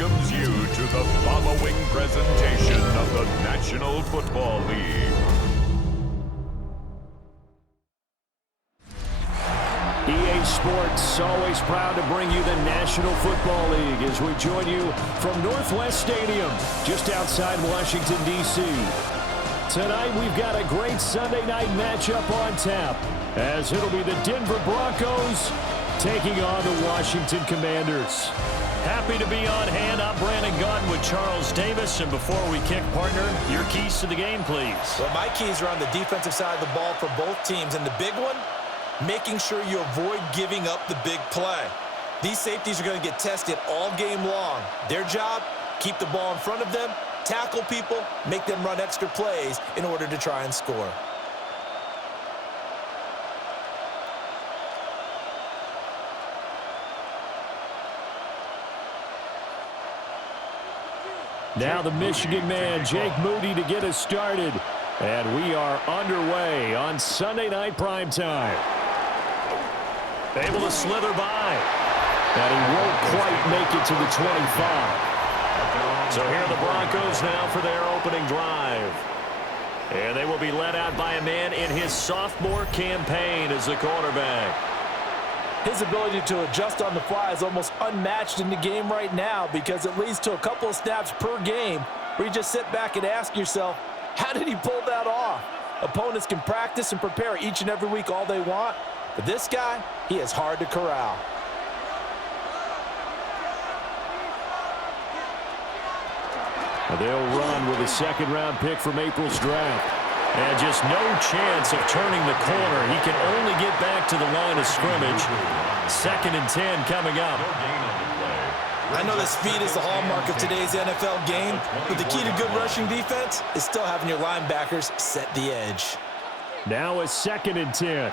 welcomes you to the following presentation of the National Football League. EA Sports, always proud to bring you the National Football League as we join you from Northwest Stadium, just outside Washington, D.C. Tonight, we've got a great Sunday night matchup on tap, as it'll be the Denver Broncos taking on the Washington Commanders. Happy to be on hand. I'm Brandon Gaunt with Charles Davis. And before we kick, partner, your keys to the game, please. Well, my keys are on the defensive side of the ball for both teams. And the big one, making sure you avoid giving up the big play. These safeties are going to get tested all game long. Their job, keep the ball in front of them, tackle people, make them run extra plays in order to try and score. Now the Michigan man, Jake Moody, to get us started. And we are underway on Sunday Night Primetime. Able to slither by. And he won't quite make it to the 25. So here are the Broncos now for their opening drive. And they will be led out by a man in his sophomore campaign as the quarterback. His ability to adjust on the fly is almost unmatched in the game right now because it leads to a couple of snaps per game where you just sit back and ask yourself, how did he pull that off? Opponents can practice and prepare each and every week all they want, but this guy, he is hard to corral. They'll run with a second-round pick from April's draft. And just no chance of turning the corner. He can only get back to the line of scrimmage. 2nd and 10 coming up. I know that speed is the hallmark of today's NFL game, but the key to good rushing defense is still having your linebackers set the edge. Now a 2nd and 10.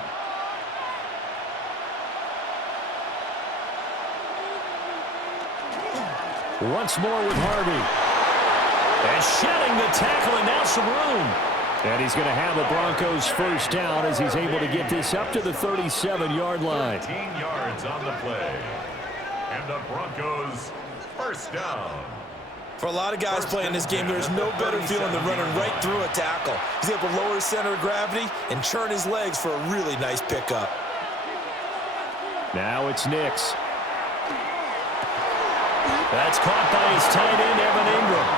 Once more with Harvey. And shedding the tackle, and now some room. And he's going to have a Broncos first down as he's able to get this up to the 37-yard line. 13 yards on the play. And the Broncos first down. For a lot of guys playing this game, there's no better feeling than running right through a tackle. He's able to lower his center of gravity and churn his legs for a really nice pickup. Now it's Nix. That's caught by his tight end, Evan Ingram.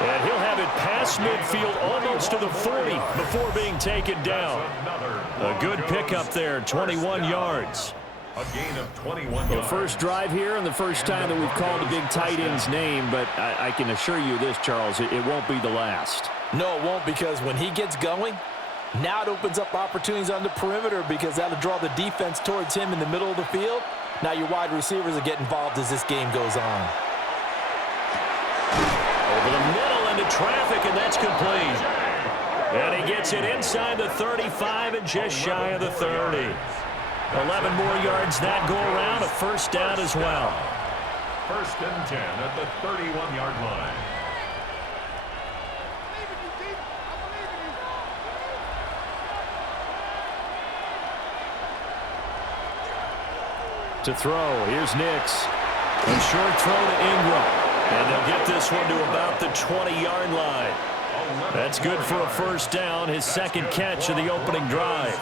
And he'll have it past midfield almost to the 40 before being taken down. A good pickup there, 21 yards. A gain of 21 yards. The first drive here and the first time that we've called the big tight end's name, but I can assure you this, Charles, it won't be the last. No, it won't, because when he gets going, now it opens up opportunities on the perimeter because that'll draw the defense towards him in the middle of the field. Now your wide receivers will get involved as this game goes on. Over the middle into traffic, and that's complete. And he gets it inside the 35 and just shy of the 30. 11 more yards that go around, a first down as well. 1st and 10 at the 31-yard line. To throw, here's Nix. A short throw to Ingram. And they'll get this one to about the 20-yard line. That's good for a first down, his second catch of the opening drive.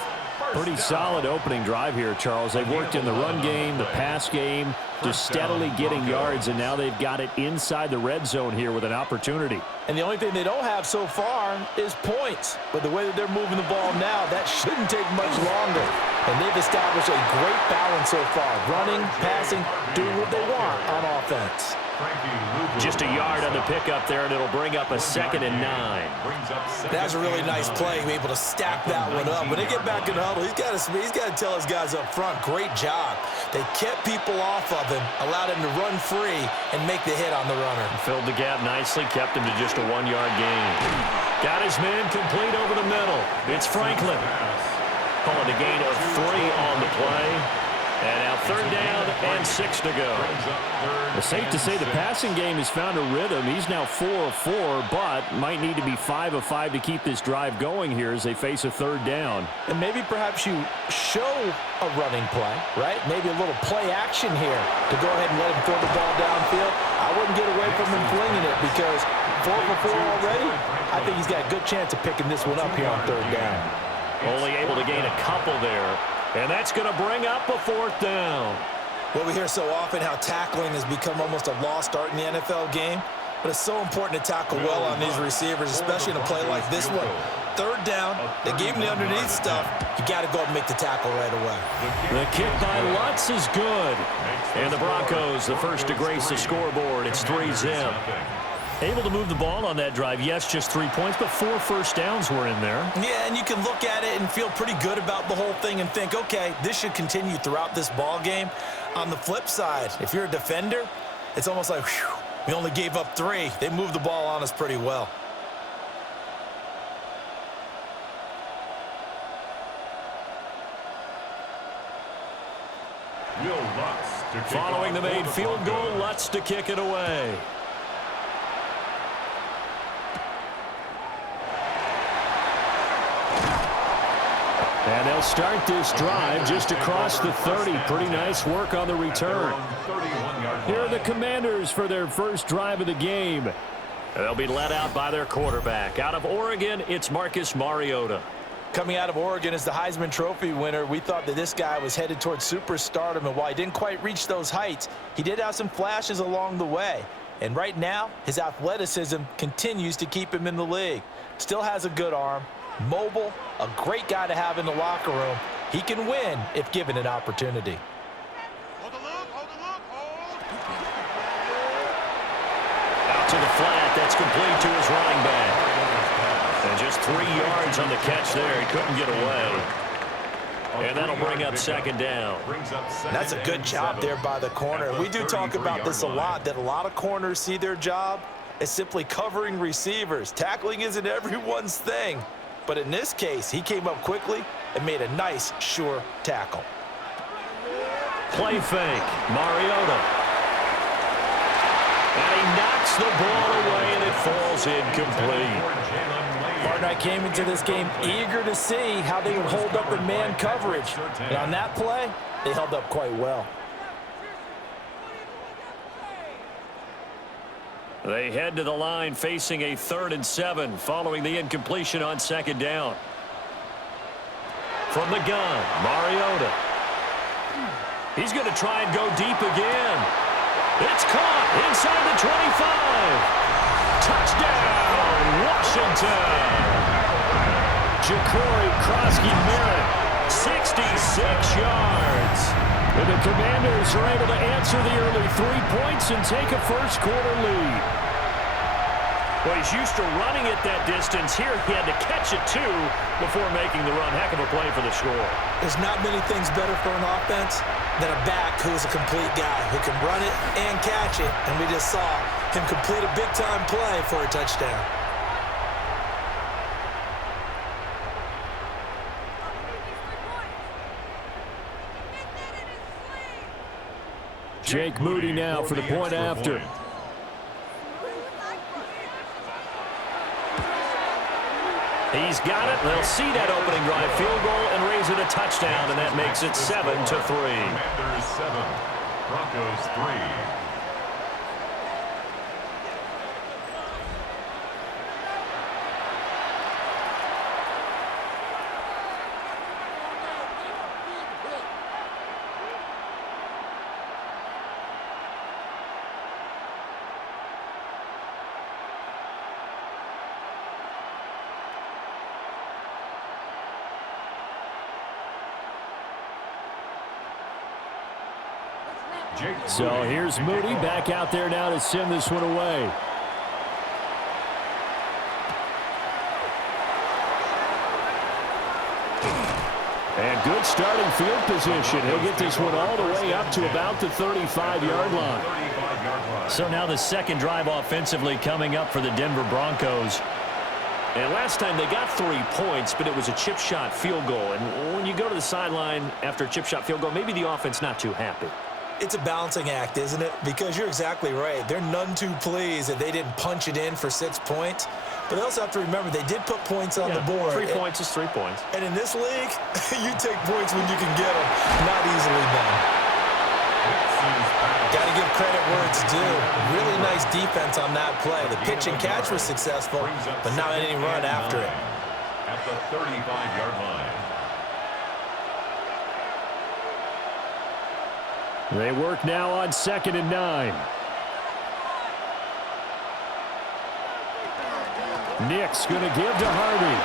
Pretty solid opening drive here, Charles. They've worked in the run game, the pass game, just steadily getting yards, and now they've got it inside the red zone here with an opportunity. And the only thing they don't have so far is points. But the way that they're moving the ball now, that shouldn't take much longer. And they've established a great balance so far. Running, passing, doing what they want on offense. Just a yard on the pickup there, and it'll bring up a 2nd and 9. That's a really nice play, being able to stack that one up. When they get back in the huddle, he's got to tell his guys up front, great job. They kept people off of him, allowed him to run free, and make the hit on the runner. Filled the gap nicely, kept him to just a 1-yard gain. Got his man complete over the middle. It's Franklin. Calling a gain of 3 on the play. And now 3rd down and 6 to go. It's safe to say the passing game has found a rhythm. He's now 4 of 4, but might need to be 5 of 5 to keep this drive going here as they face a third down. And maybe perhaps you show a running play, right? Maybe a little play action here to go ahead and let him throw the ball downfield. I wouldn't get away from him flinging it because 4 for 4 already, I think he's got a good chance of picking this one up here on third down. Only able to gain a couple there. And that's going to bring up a 4th down. Well, we hear so often how tackling has become almost a lost art in the NFL game, but it's so important to tackle well on these receivers, especially in a play like this one. Third down, they gave him the underneath stuff. You got to go and make the tackle right away. The kick by Lutz is good. And the Broncos, the first to grace the scoreboard. It's 3-zip. Able to move the ball on that drive. Yes, just 3 points, but 4 first downs were in there. Yeah, and you can look at it and feel pretty good about the whole thing and think, okay, this should continue throughout this ball game. On the flip side, if you're a defender, it's almost like, whew, we only gave up 3. They moved the ball on us pretty well. Following the made field goal, Lutz to kick it away. And they'll start this drive just across the 30. Pretty nice work on the return. Here are the Commanders for their first drive of the game. They'll be led out by their quarterback. Out of Oregon, it's Marcus Mariota. Coming out of Oregon as the Heisman Trophy winner, we thought that this guy was headed towards superstardom, and while he didn't quite reach those heights, he did have some flashes along the way. And right now, his athleticism continues to keep him in the league. Still has a good arm, mobile, a great guy to have in the locker room. He can win if given an opportunity. Out to the flat, that's complete to his running back. And just 3 yards on the catch there. He couldn't get away. And that'll bring up second down. That's a good job there by the corner. We do talk about this a lot, that a lot of corners see their job as simply covering receivers. Tackling isn't everyone's thing. But in this case, he came up quickly and made a nice, sure tackle. Play fake. Mariota. And he knocks the ball away, and it falls incomplete. Partner, I came into this game eager to see how they would hold up in man coverage. And on that play, they held up quite well. They head to the line facing a 3rd and 7 following the incompletion on second down. From the gun, Mariota. He's going to try and go deep again. It's caught inside the 25. Touchdown, Washington. Ja'Cory Krosky-Merritt, 66 yards. And the Commanders are able to answer the early 3 points and take a first quarter lead. Well, he's used to running it that distance. Here he had to catch it, too, before making the run. Heck of a play for the score. There's not many things better for an offense than a back who is a complete guy who can run it and catch it. And we just saw him complete a big-time play for a touchdown. Jake Moody now for the point after. He's got it. They'll see that opening drive field goal and raise it a touchdown, and that makes it 7-3. Commanders 7, Broncos 3. So here's Moody back out there now to send this one away. And good starting field position. He'll get this one all the way up to about the 35-yard line. So now the second drive offensively coming up for the Denver Broncos. And last time they got 3 points, but it was a chip shot field goal. And when you go to the sideline after a chip shot field goal, maybe the offense not too happy. It's a balancing act, isn't it? Because you're exactly right. They're none too pleased that they didn't punch it in for 6 points. But they also have to remember they did put points on the board. 3 points is 3 points. And in this league, you take points when you can get them. Not easily done. Got to give credit where it's due. Really nice defense on that play. The pitch and catch was successful, but not any run after it. At the 35-yard line. They work now on 2nd and 9. Nick's going to give to Harvey.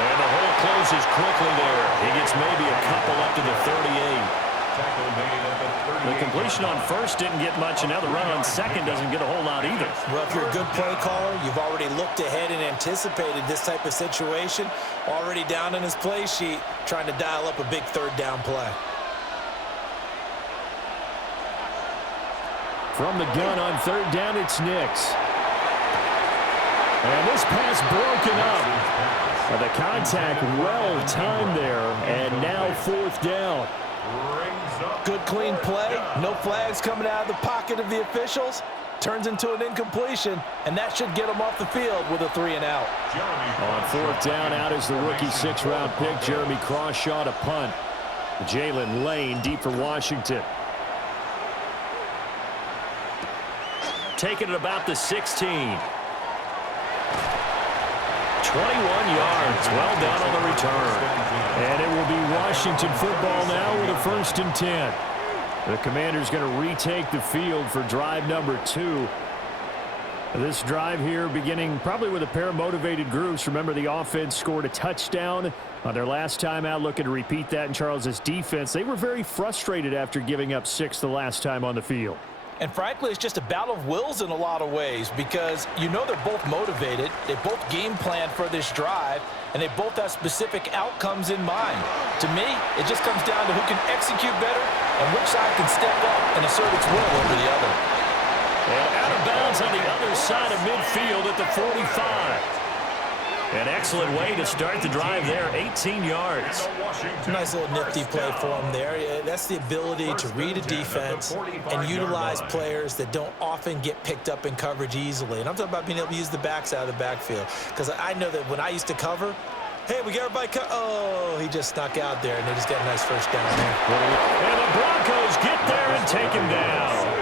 And the hole closes quickly there. He gets maybe a couple up to the 38. The completion on first didn't get much, and now the run on second doesn't get a whole lot either. Well, if you're a good play caller, you've already looked ahead and anticipated this type of situation. Already down in his play sheet, trying to dial up a big third down play. From the gun on third down, it's Nix. And this pass broken up. The contact well timed there, and now 4th down. Good clean play. No flags coming out of the pocket of the officials. Turns into an incompletion, and that should get him off the field with a 3-and-out. On 4th down, out is the rookie 6th-round pick, Jeremy Crawshaw, to punt. Jalen Lane deep for Washington. Taking it about the 16. 21 yards, well done on the return. And it will be Washington football now with a 1st and 10. The Commanders going to retake the field for drive number 2. This drive here beginning probably with a pair of motivated groups. Remember, the offense scored a touchdown on their last time out. Looking to repeat that in Charles's defense. They were very frustrated after giving up 6 the last time on the field. And frankly, it's just a battle of wills in a lot of ways because you know they're both motivated. They both game plan for this drive, and they both have specific outcomes in mind. To me, it just comes down to who can execute better and which side can step up and assert its will over the other. And out of bounds on the other side of midfield at the 45. An excellent way to start the drive there, 18 yards. Nice little nifty play for him there. That's the ability to read a defense and utilize players that don't often get picked up in coverage easily. And I'm talking about being able to use the backs out of the backfield. Because I know that when I used to cover, hey, we got everybody oh, he just snuck out there, and they just got a nice first down there. And the Broncos get there and take him down.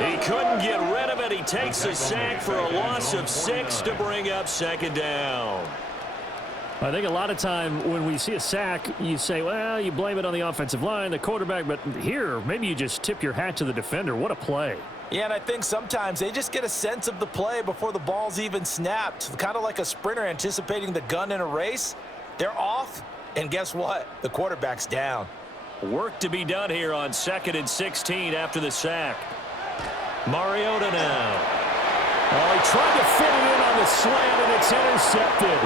He couldn't get rid of it. He takes a sack for a loss of 6 to bring up 2nd down. I think a lot of time when we see a sack, you say, well, you blame it on the offensive line, the quarterback, but here, maybe you just tip your hat to the defender. What a play. Yeah, and I think sometimes they just get a sense of the play before the ball's even snapped. Kind of like a sprinter anticipating the gun in a race. They're off, and guess what? The quarterback's down. Work to be done here on 2nd and 16 after the sack. Mariota now. Oh, he tried to fit it in on the slant, and it's intercepted.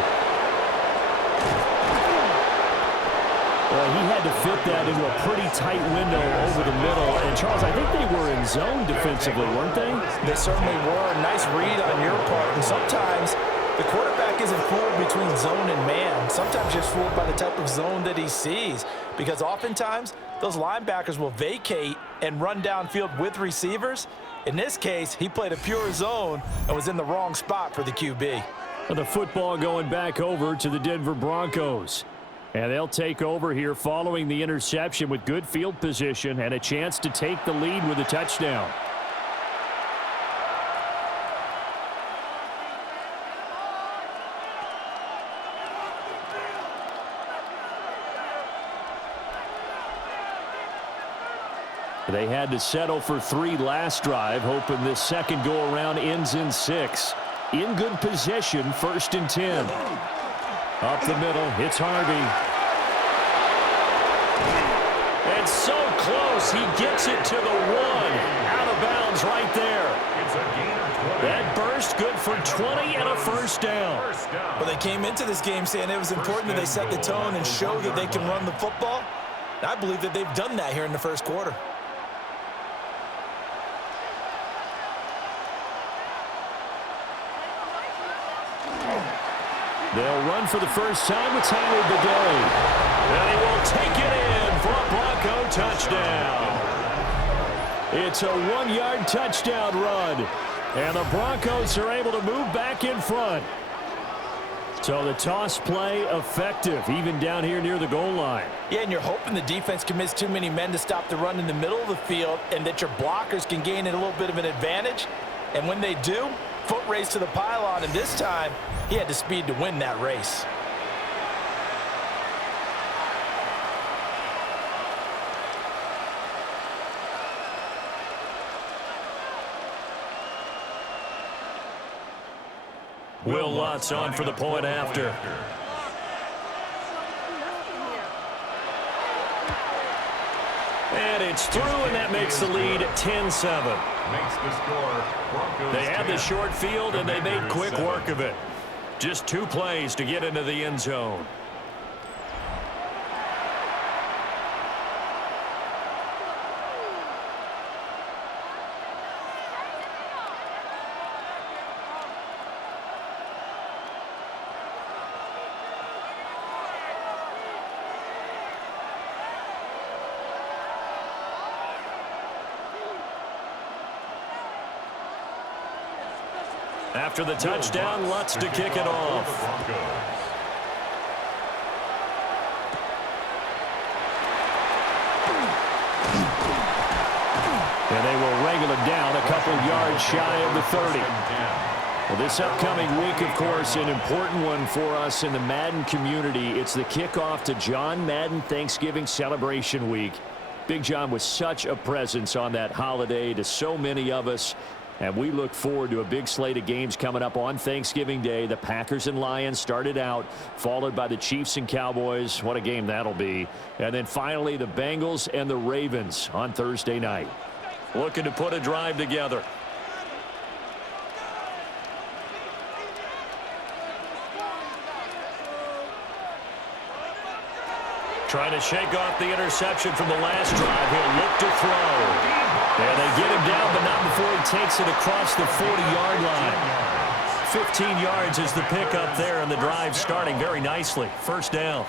Well, he had to fit that into a pretty tight window over the middle. And, Charles, I think they were in zone defensively, weren't they? They certainly were. Nice read on your part. And sometimes the quarterback isn't fooled between zone and man. Sometimes you're fooled by the type of zone that he sees. Because oftentimes, those linebackers will vacate and run downfield with receivers. In this case, he played a pure zone and was in the wrong spot for the QB. The football going back over to the Denver Broncos. And they'll take over here following the interception with good field position and a chance to take the lead with a touchdown. They had to settle for 3 last drive, hoping this second go-around ends in 6. In good position, 1st and 10. Up the middle, it's Harvey. And so close, he gets it to the 1. Out of bounds right there. That burst good for 20 and a 1st down. Well, they came into this game saying it was important that they set the tone and show that they can run the football. And I believe that they've done that here in the first quarter. They'll run for the first time with Tyler Bidet. And he will take it in for a Bronco touchdown. It's a 1-yard touchdown run. And the Broncos are able to move back in front. So the toss play effective, even down here near the goal line. Yeah, and you're hoping the defense can miss too many men to stop the run in the middle of the field and that your blockers can gain a little bit of an advantage. And when they do, foot race to the pylon, and this time he had the speed to win that race. Will Lutz on for the point after. And it's through, and that makes the lead 10-7. They had the short field, and they made quick work of it. Just 2 plays to get into the end zone. After the touchdown, Lutz to kick it off. And they will wrangle it down a couple yards shy of the 30. Well, this upcoming week, of course, an important one for us in the Madden community. It's the kickoff to John Madden Thanksgiving Celebration Week. Big John was such a presence on that holiday to so many of us. And we look forward to a big slate of games coming up on Thanksgiving Day. The Packers and Lions started out, followed by the Chiefs and Cowboys. What a game that'll be. And then finally the Bengals and the Ravens on Thursday night. Looking to put a drive together. Trying to shake off the interception from the last drive. He'll look to throw. And they get him down, but not before he takes it across the 40-yard line. 15 yards is the pickup there, and the drive starting very nicely. First down.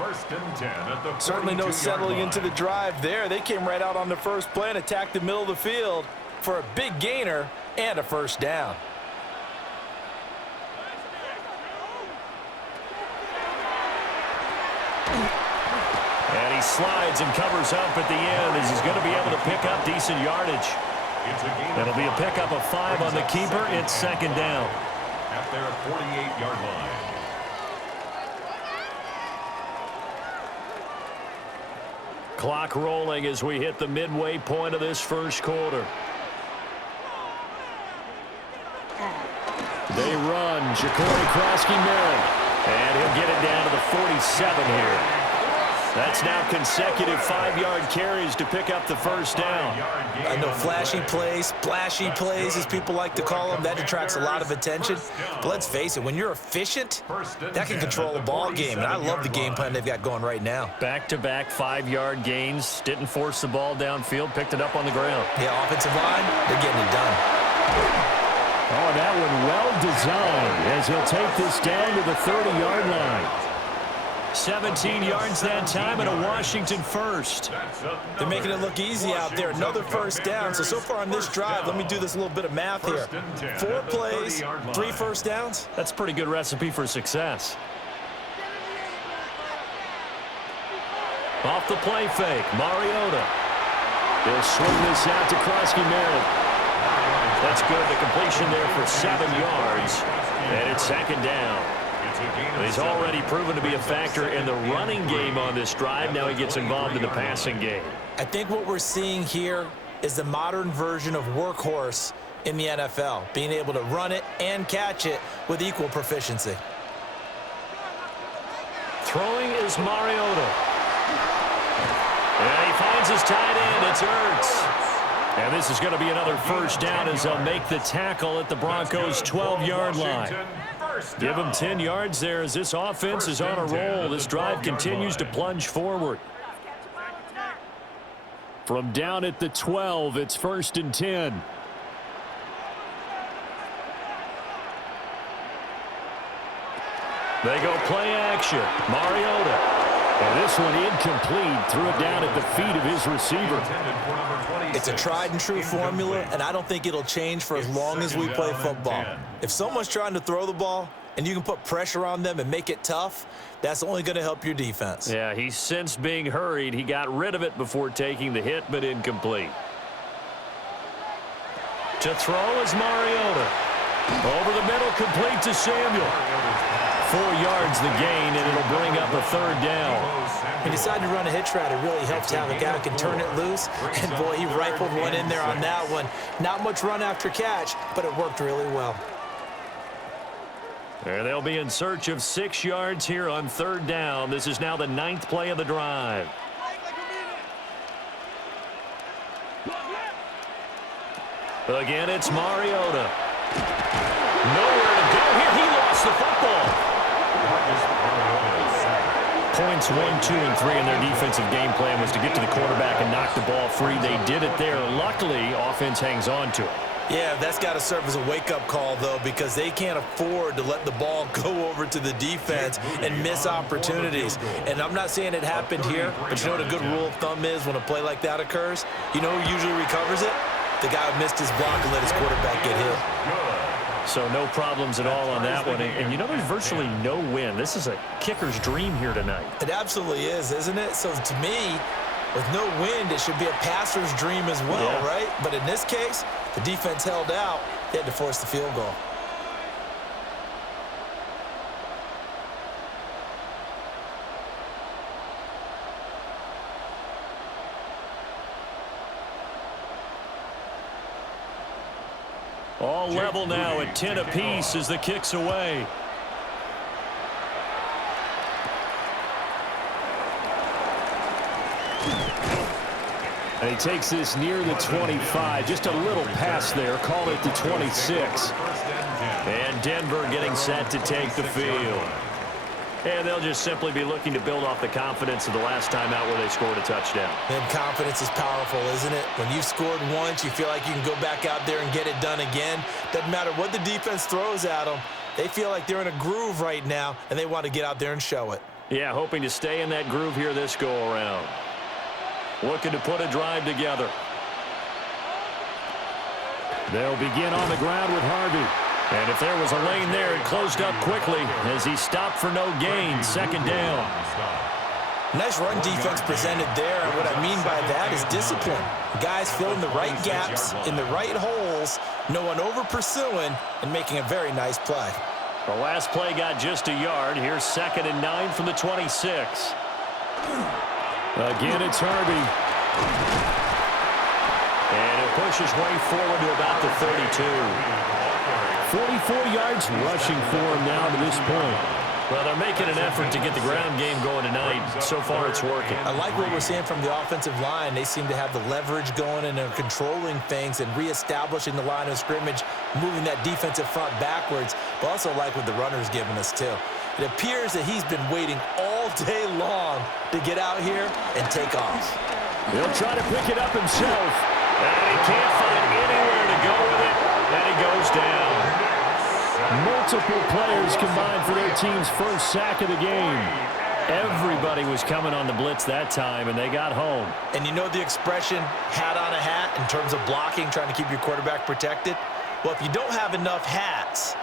Certainly no settling into the drive there. They came right out on the first play and attacked the middle of the field for a big gainer and a first down. And he slides and covers up at the end as he's going to be able to pick up decent yardage. It'll be a pickup of 5 on the keeper. It's second down. At their 48-yard line. Clock rolling as we hit the midway point of this first quarter. They run. Ja'Cory Krosky-Merritt. And he'll get it down to the 47 here. That's now consecutive 5-yard carries to pick up the first down. I know flashy plays, splashy plays, as people like to call them, that attracts a lot of attention. But let's face it, when you're efficient, that can control a ball game. And I love the game plan they've got going right now. Back-to-back 5-yard gains. Didn't force the ball downfield. Picked it up on the ground. Yeah, offensive line, they're getting it done. Oh, that one well designed as he'll take this down to the 30-yard line. 17 yards that time and a Washington first. They're making it look easy out there. Another first down. So far on this drive, let me do this little bit of math here. 4 plays, 3 first downs. That's a pretty good recipe for success. Off the play fake, Mariota. They'll swing this out to Krosky-Merritt. That's good. The completion there for 7 yards. And it's second down. He's already proven to be a factor in the running game on this drive. Now he gets involved in the passing game. I think what we're seeing here is the modern version of workhorse in the NFL, being able to run it and catch it with equal proficiency. Throwing is Mariota. And he finds his tight end. It's Ertz. And this is going to be another first down as they'll make the tackle at the Broncos' 12-yard line. Give them 10 yards there as this offense is on a roll. This drive continues to plunge forward. From down at the 12, it's 1st and 10. They go play action. Mariota. And this one incomplete. Threw it down at the feet of his receiver. It's a tried and true formula, and I don't think it'll change for as long as we play football. If someone's trying to throw the ball and you can put pressure on them and make it tough, that's only going to help your defense. Yeah, he sensed being hurried. He got rid of it before taking the hit, but incomplete. To throw is Mariota. Over the middle, complete to Samuel. 4 yards the gain, and it'll bring up a third down. He decided to run a hitch route. It really helps to have a guy who can turn it loose. And, boy, he rifled one in there on that one. Not much run after catch, but it worked really well. And they'll be in search of 6 yards here on third down. This is now the 9th play of the drive. Again, it's Mariota. Nowhere to go here. He lost the football. Points 1, 2, and 3 in their defensive game plan was to get to the quarterback and knock the ball free. They did it there. Luckily, offense hangs on to it. Yeah, that's got to serve as a wake-up call, though, because they can't afford to let the ball go over to the defense and miss opportunities. And I'm not saying it happened here, but you know what a good rule of thumb is when a play like that occurs? You know who usually recovers it? The guy who missed his block and let his quarterback get hit. So no problems at all on that one. And you know there's virtually no win. This is a kicker's dream here tonight. It absolutely is, isn't it? So to me, with no wind, it should be a passer's dream as well, right? But in this case, the defense held out. They had to force the field goal. All level now at 10 apiece as the kick's away. And he takes this near the 25. Just a little pass there. Call it the 26. And Denver getting set to take the field. And they'll just simply be looking to build off the confidence of the last time out where they scored a touchdown. And confidence is powerful, isn't it? When you've scored once, you feel like you can go back out there and get it done again. Doesn't matter what the defense throws at them. They feel like they're in a groove right now, and they want to get out there and show it. Yeah, hoping to stay in that groove here this go-around. Looking to put a drive together. They'll begin on the ground with Harvey. And if there was a lane there, it closed up quickly as he stopped for no gain. Second down. Nice run defense presented there, and what I mean by that is discipline. Guys filling the right gaps in the right holes, no one over-pursuing, and making a very nice play. The last play got just a yard. Here's 2nd and 9 from the 26. Again, it's Harvey. And he'll push his way forward to about the 32. 44 yards rushing for him now to this point. Well, they're making an effort to get the ground game going tonight. So far, it's working. I like what we're seeing from the offensive line. They seem to have the leverage going, and they're controlling things and reestablishing the line of scrimmage, moving that defensive front backwards, but also like what the runner's giving us, too. It appears that he's been waiting all day long to get out here and take off. He'll try to pick it up himself, and he can't find anywhere to go with it, and he goes down. Multiple players combined for their team's first sack of the game. Everybody was coming on the blitz that time, and they got home. And you know the expression, hat on a hat, in terms of blocking, trying to keep your quarterback protected? Well, if you don't have enough hats,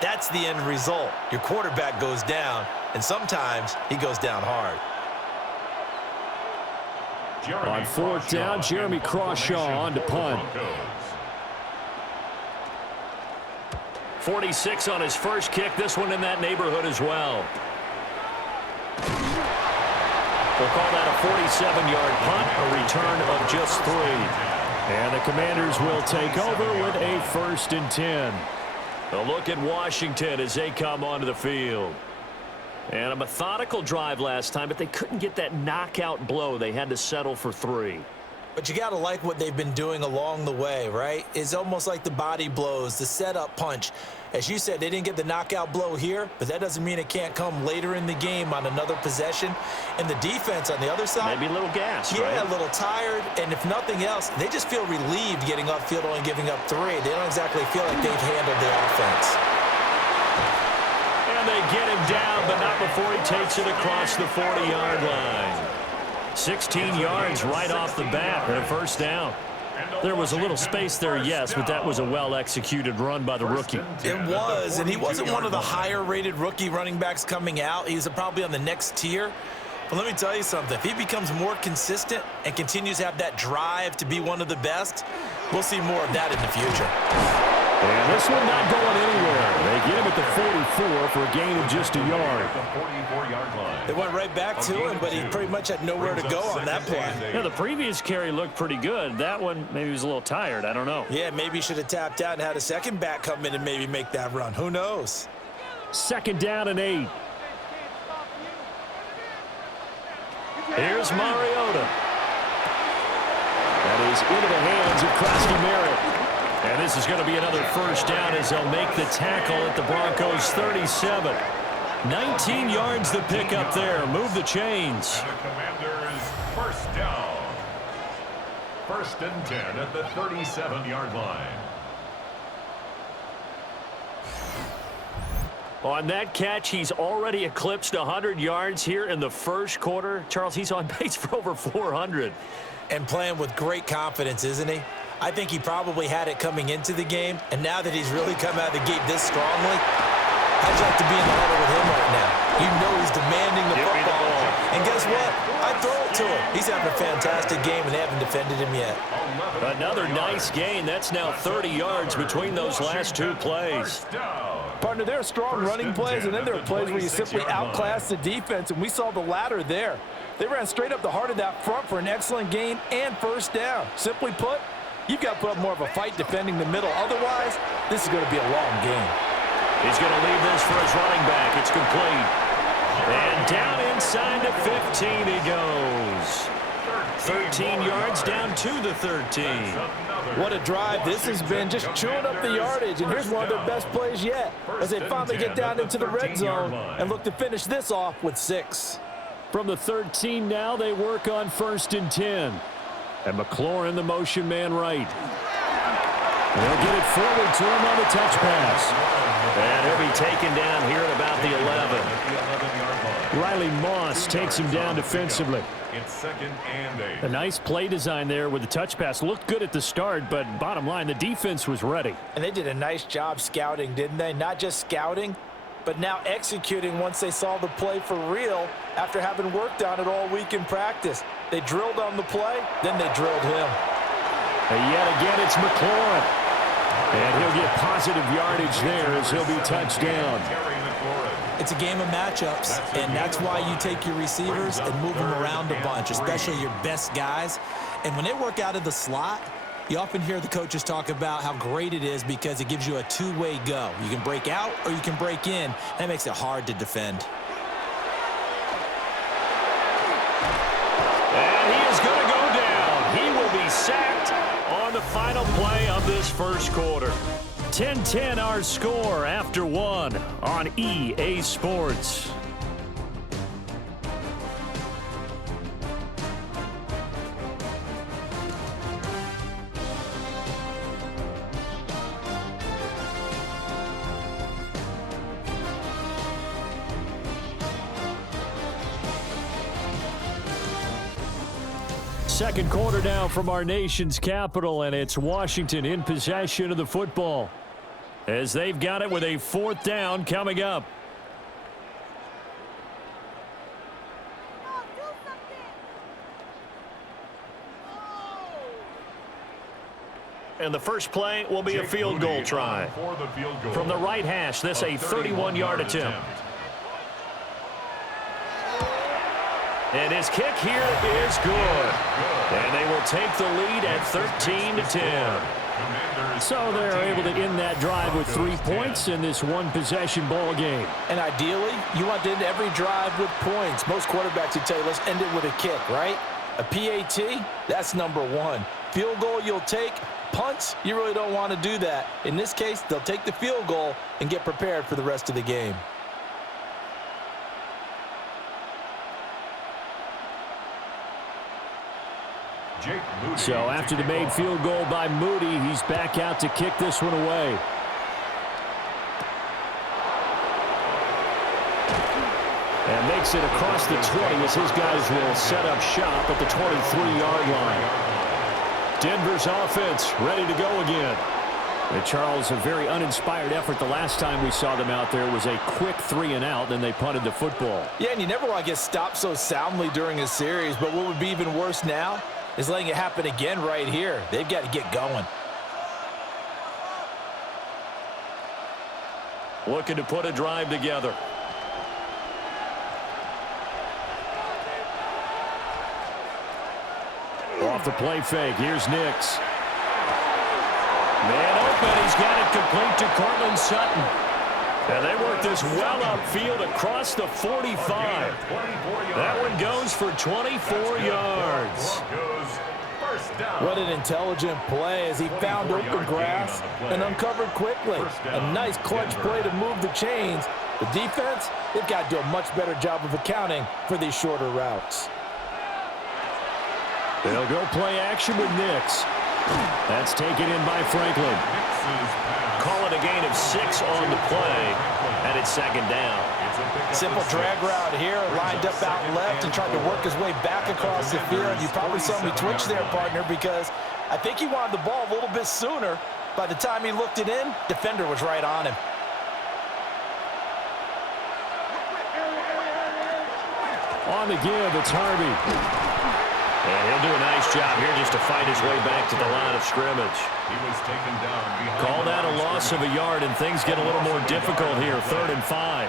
that's the end result. Your quarterback goes down, and sometimes he goes down hard. On 4th down, Jeremy Crawshaw on to punt. 46 on his first kick. This one in that neighborhood as well. We'll call that a 47-yard punt, a return of just 3. And the Commanders will take over with a 1st and 10. A look at Washington as they come onto the field. And a methodical drive last time, but they couldn't get that knockout blow. They had to settle for 3. But you got to like what they've been doing along the way, right? It's almost like the body blows, the setup punch. As you said, they didn't get the knockout blow here, but that doesn't mean it can't come later in the game on another possession. And the defense on the other side, maybe a little gassed, yeah, right? A little tired. And if nothing else, they just feel relieved getting upfield, only giving up 3. They don't exactly feel like they've handled the offense. And they get him down, but not before he takes it across the 40-yard line. 16 yards right off the bat and a first down. There was a little space there, yes, but that was a well-executed run by the rookie. It was, and he wasn't one of the higher-rated rookie running backs coming out. He's probably on the next tier. But let me tell you something. If he becomes more consistent and continues to have that drive to be one of the best, we'll see more of that in the future. And this one not going anywhere. They get him at the 44 for a gain of just a yard. They went right back to him, but he pretty much had nowhere to go on that play. Yeah, the previous carry looked pretty good. That one, maybe he was a little tired. I don't know. Yeah, maybe he should have tapped out and had a second back come in and maybe make that run. Who knows? 2nd down and 8. Here's Mariota. That is into the hands of Krusty Merritt. And this is going to be another first down as they'll make the tackle at the Broncos 37. 19 yards to pick up there. Move the chains. And the Commanders first down. 1st and 10 at the 37-yard line. On that catch, he's already eclipsed 100 yards here in the first quarter. Charles, he's on pace for over 400. And playing with great confidence, isn't he? I think he probably had it coming into the game, and now that he's really come out of the gate this strongly, how'd you like to be in the huddle with him right now? You know he's demanding the football. And guess what? I throw it to him. He's having a fantastic game, and they haven't defended him yet. Another nice gain. That's now 30 yards between those last two plays. Partner, there are strong running plays, and then there are plays where you simply outclass the defense, and we saw the latter there. They ran straight up the heart of that front for an excellent gain and first down. Simply put, you've got to put up more of a fight defending the middle. Otherwise, this is going to be a long game. He's going to leave this for his running back. It's complete. And down inside the 15 he goes. 13 yards down to the 13. What a drive this has been, just chewing up the yardage. And here's one of their best plays yet as they finally get down into the red zone and look to finish this off with 6. From the 13 now, they work on 1st and 10. And McLaurin, the motion man right. They'll get it forward to him on the touch pass. And he'll be taken down here at about the 11. Riley Moss takes him down defensively. It's 2nd and 8. A nice play design there with the touch pass. Looked good at the start, but bottom line, the defense was ready. And they did a nice job scouting, didn't they? Not just scouting, but now executing once they saw the play for real after having worked on it all week in practice. They drilled on the play, then they drilled him. And yet again, it's McLaurin. And he'll get positive yardage there as he'll be touched down. It's a game of matchups, and that's why you take your receivers and move them around a bunch, especially your best guys. And when they work out of the slot, you often hear the coaches talk about how great it is because it gives you a two-way go. You can break out or you can break in. That makes it hard to defend. And he is going to go down. He will be sacked on the final play of this first quarter. 10-10 our score after 1 on EA Sports. Second quarter now from our nation's capital, and it's Washington in possession of the football as they've got it with a 4th down coming up. And the first play will be a field goal try. From the right hash, this a 31-yard attempt. And his kick here is good. And they will take the lead at 13-10. So they're able to end that drive with 3 points in this one-possession ball game. And ideally, you want to end every drive with points. Most quarterbacks would tell you, let's end it with a kick, right? A PAT, that's number 1. Field goal you'll take. Punts, you really don't want to do that. In this case, they'll take the field goal and get prepared for the rest of the game. So after the made field goal by Moody, he's back out to kick this one away. makes it across the 20 as his guys will set up shop at the 23-yard line. Denver's offense ready to go again. And Charles, a very uninspired effort the last time we saw them out there was a quick 3-and-out, then they punted the football. Yeah, and you never want to get stopped so soundly during a series, but what would be even worse now is letting it happen again right here. They've got to get going. Looking to put a drive together. Off the play fake, here's Nix. Man open, he's got it complete to Cortland Sutton. And they work this well upfield across the 45. That one goes for 24 yards. What an intelligent play as he found open grass and uncovered quickly. A nice clutch play to move the chains. The defense, they've got to do a much better job of accounting for these shorter routes. They'll go play action with Nix. That's taken in by Franklin. Call it a gain of 6 on the play, and it's second down. Simple drag route here, lined up out left and tried to work his way back across the field. You probably saw me twitch there, partner, because I think he wanted the ball a little bit sooner. By the time he looked it in, defender was right on him. On the give, it's Harvey. And he'll do a nice job here just to fight his way back to the line of scrimmage. He was taken down. Call that a loss of a yard, and things get a little more difficult here, 3rd and 5.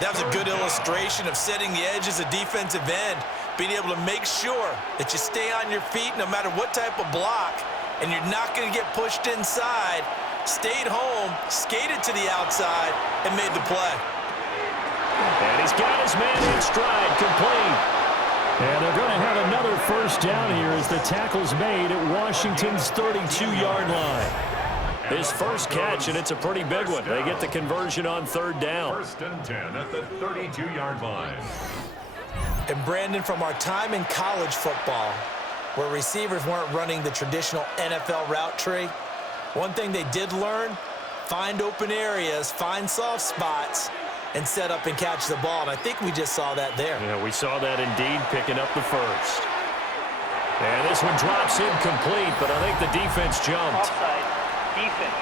That was a good illustration of setting the edge as a defensive end, being able to make sure that you stay on your feet no matter what type of block, and you're not going to get pushed inside. Stayed home, skated to the outside, and made the play. And he's got his man in stride, complete. And they're going to have another first down here as the tackle's made at Washington's 32-yard line. His first catch, and it's a pretty big one. They get the conversion on 3rd down. 1st and 10 at the 32-yard line. And Brandon, from our time in college football, where receivers weren't running the traditional NFL route tree, one thing they did learn, find open areas, find soft spots, and set up and catch the ball. And I think we just saw that there. Yeah, we saw that indeed, picking up the first. And this one drops incomplete, but I think the defense jumped. Offside. Defense.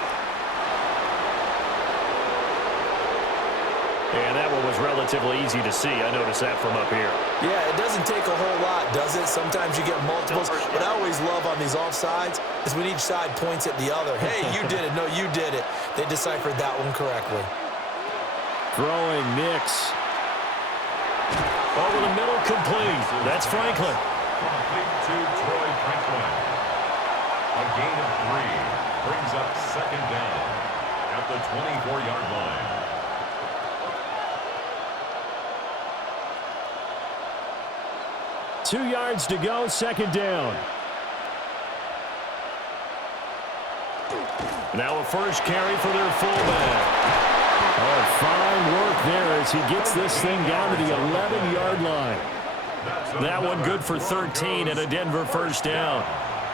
And that one was relatively easy to see. I noticed that from up here. Yeah, it doesn't take a whole lot, does it? Sometimes you get multiples. What I always love on these offsides is when each side points at the other. Hey, you did it. No, you did it. They deciphered that one correctly. Throwing Nix. Over the middle, complete. That's Franklin. Complete to Troy Franklin. A gain of 3 brings up 2nd down at the 24-yard line. Two yards to go, 2nd down. Now a first carry for their fullback. Oh, fine work there as he gets this thing down to the 11-yard line. That one good for 13 and a Denver first down.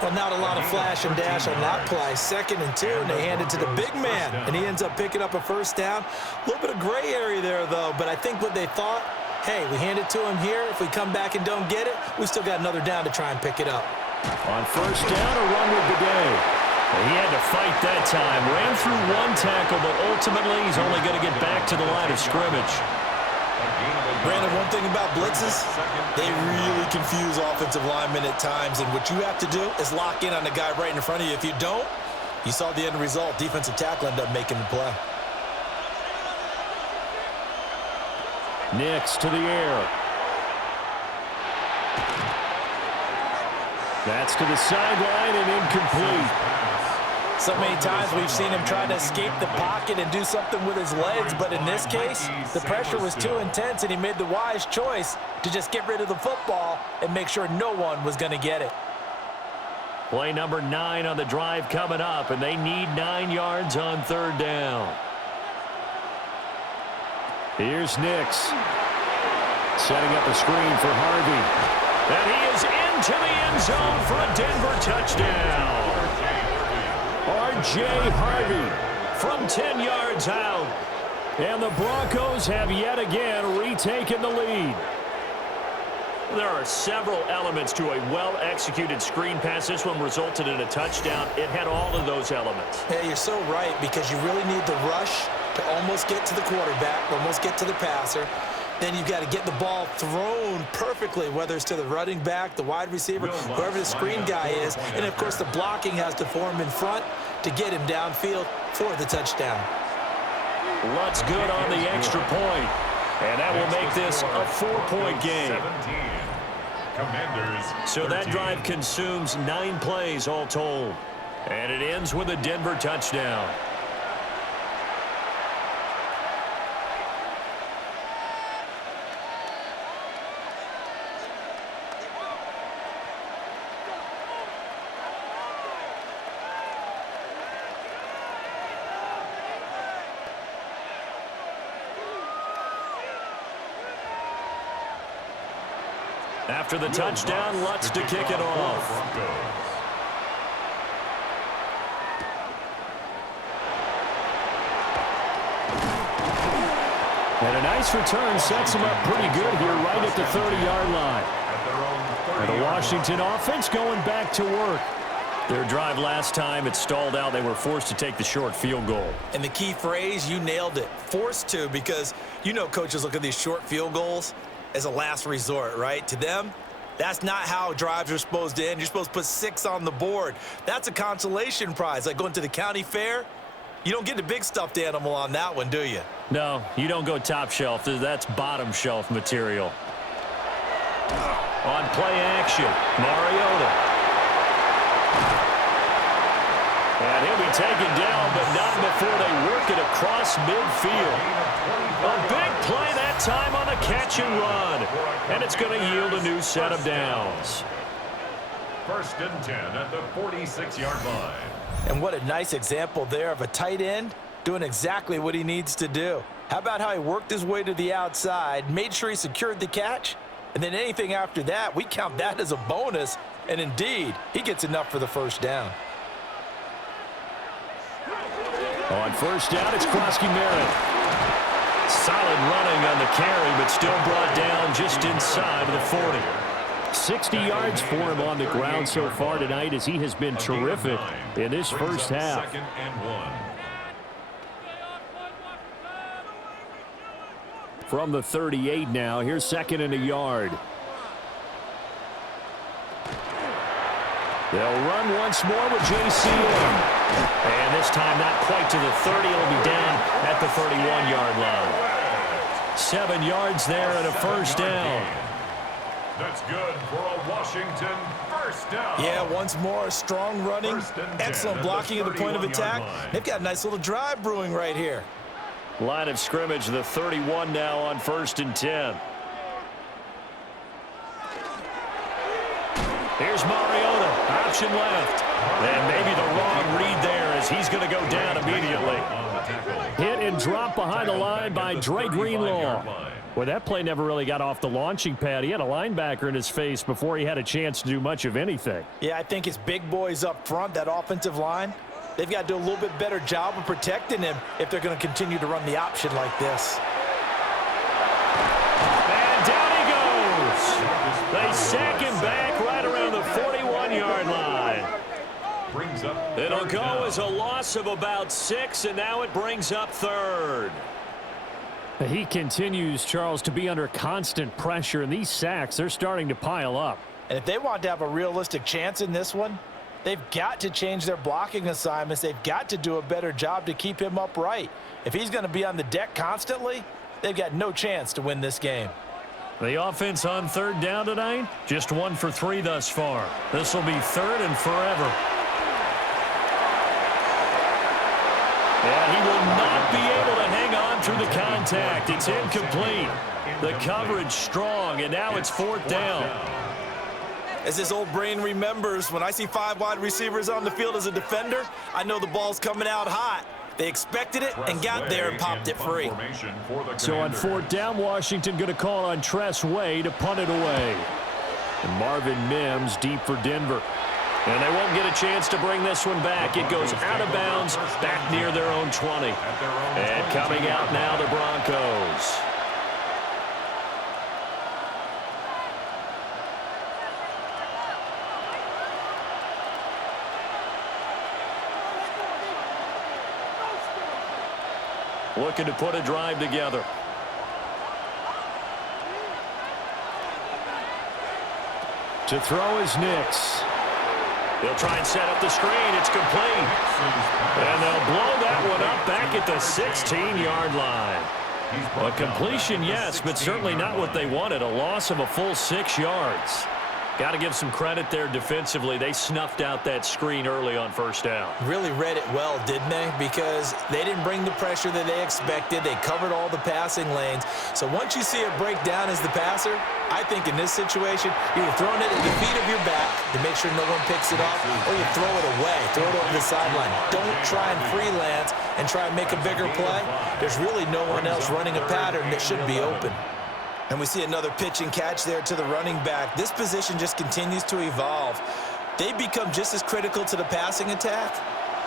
Well, not a lot of flash and dash on that play. 2nd and 2, and they hand it to the big man, and he ends up picking up a first down. A little bit of gray area there, though, but I think what they thought, hey, we hand it to him here. If we come back and don't get it, we still got another down to try and pick it up. On first down, a run with the day. He had to fight that time. Ran through one tackle, but ultimately he's only going to get back to the line of scrimmage. Brandon, one thing about blitzes, they really confuse offensive linemen at times, and what you have to do is lock in on the guy right in front of you. If you don't, you saw the end result. Defensive tackle ended up making the play. Nix to the air. That's to the sideline and incomplete. So many times we've seen him try to escape the pocket and do something with his legs, but in this case, the pressure was too intense, and he made the wise choice to just get rid of the football and make sure no one was going to get it. Play number 9 on the drive coming up, and they need 9 yards on 3rd down. Here's Nix. Setting up a screen for Harvey. And he is into the end zone for a Denver touchdown. R.J. Harvey from 10 yards out. And the Broncos have yet again retaken the lead. There are several elements to a well-executed screen pass. This one resulted in a touchdown. It had all of those elements. Yeah, you're so right, because you really need the rush to almost get to the quarterback, almost get to the passer. Then you've got to get the ball thrown perfectly, whether it's to the running back, the wide receiver, whoever the screen guy is. And, of course, the blocking has to form in front to get him downfield for the touchdown. Lutz good on the extra point. And that will make this a 4-point game. So that drive consumes 9 plays all told. And it ends with a Denver touchdown. After the touchdown, Lutz to kick it off. And a nice return sets him up pretty good here right at the 30-yard line. And the Washington offense going back to work. Their drive last time, it stalled out. They were forced to take the short field goal. And the key phrase, you nailed it, forced to, because you know coaches look at these short field goals as a last resort, right? To them, that's not how drives are supposed to end. You're supposed to put 6 on the board. That's a consolation prize. Like going to the county fair, you don't get the big stuffed animal on that one, do you? No, you don't go top shelf. That's bottom shelf material. On play action, Mariota. And he'll be taken down, but not before they work it across midfield. A big play that time on the catch and run. And it's going to yield a new set of downs. 1st and 10 at the 46-yard line. And what a nice example there of a tight end doing exactly what he needs to do. How about how he worked his way to the outside, made sure he secured the catch, and then anything after that, we count that as a bonus. And indeed, he gets enough for the first down. On first down, it's Krosky-Merritt. Solid running on the carry, but still brought down just inside of the 40. 60 yards for him on the ground so far tonight, as he has been terrific in this first half. 2nd and 1. From the 38 now, here's 2nd and a yard. They'll run once more with JCM. And this time not quite to the 30. It'll be down at the 31-yard line. 7 yards there and a first down. That's good for a Washington first down. Yeah, once more, strong running, excellent blocking at the point of attack. They've got a nice little drive brewing right here. Line of scrimmage, the 31 now on 1st and 10. Here's Mariota, option left. And maybe the wrong read there, as he's going to go down immediately. Hit and drop behind the line by Dre Greenlaw. Well, that play never really got off the launching pad. He had a linebacker in his face before he had a chance to do much of anything. Yeah, I think it's big boys up front, that offensive line. They've got to do a little bit better job of protecting him if they're going to continue to run the option like this. And down he goes. They sack him back right around the 41-yard line. It'll go as a loss of about 6, and now it brings up 3rd. He continues, Charles, to be under constant pressure, and these sacks, they're starting to pile up. And if they want to have a realistic chance in this one, they've got to change their blocking assignments. They've got to do a better job to keep him upright. If he's going to be on the deck constantly, they've got no chance to win this game. The offense on 3rd down tonight, just 1 for 3 thus far. This will be 3rd and forever. And he will not be able to hang on through the contact. It's incomplete. The coverage strong, and now it's 4th down. As this old brain remembers, when I see 5 wide receivers on the field as a defender, I know the ball's coming out hot. They expected it and got there and popped it free. So on 4th down, Washington going to call on Tress Way to punt it away. And Marvin Mims deep for Denver. And they won't get a chance to bring this one back. It goes out of bounds, back near their own 20. And coming out now, the Broncos. Looking to put a drive together. To throw is Nix. They'll try and set up the screen. It's complete. And they'll blow that one up back at the 16-yard line. A completion, yes, but certainly not what they wanted. A loss of a full 6 yards. Got to give some credit there defensively. They snuffed out that screen early on first down. Really read it well, didn't they? Because they didn't bring the pressure that they expected. They covered all the passing lanes. So once you see it break down as the passer, I think in this situation, you're throwing it at the feet of your back to make sure no one picks it off, or you throw it away, throw it over the sideline. Don't try and freelance and try and make a bigger play. There's really no one else running a pattern that should be open. And we see another pitch and catch there to the running back. This position just continues to evolve. They become just as critical to the passing attack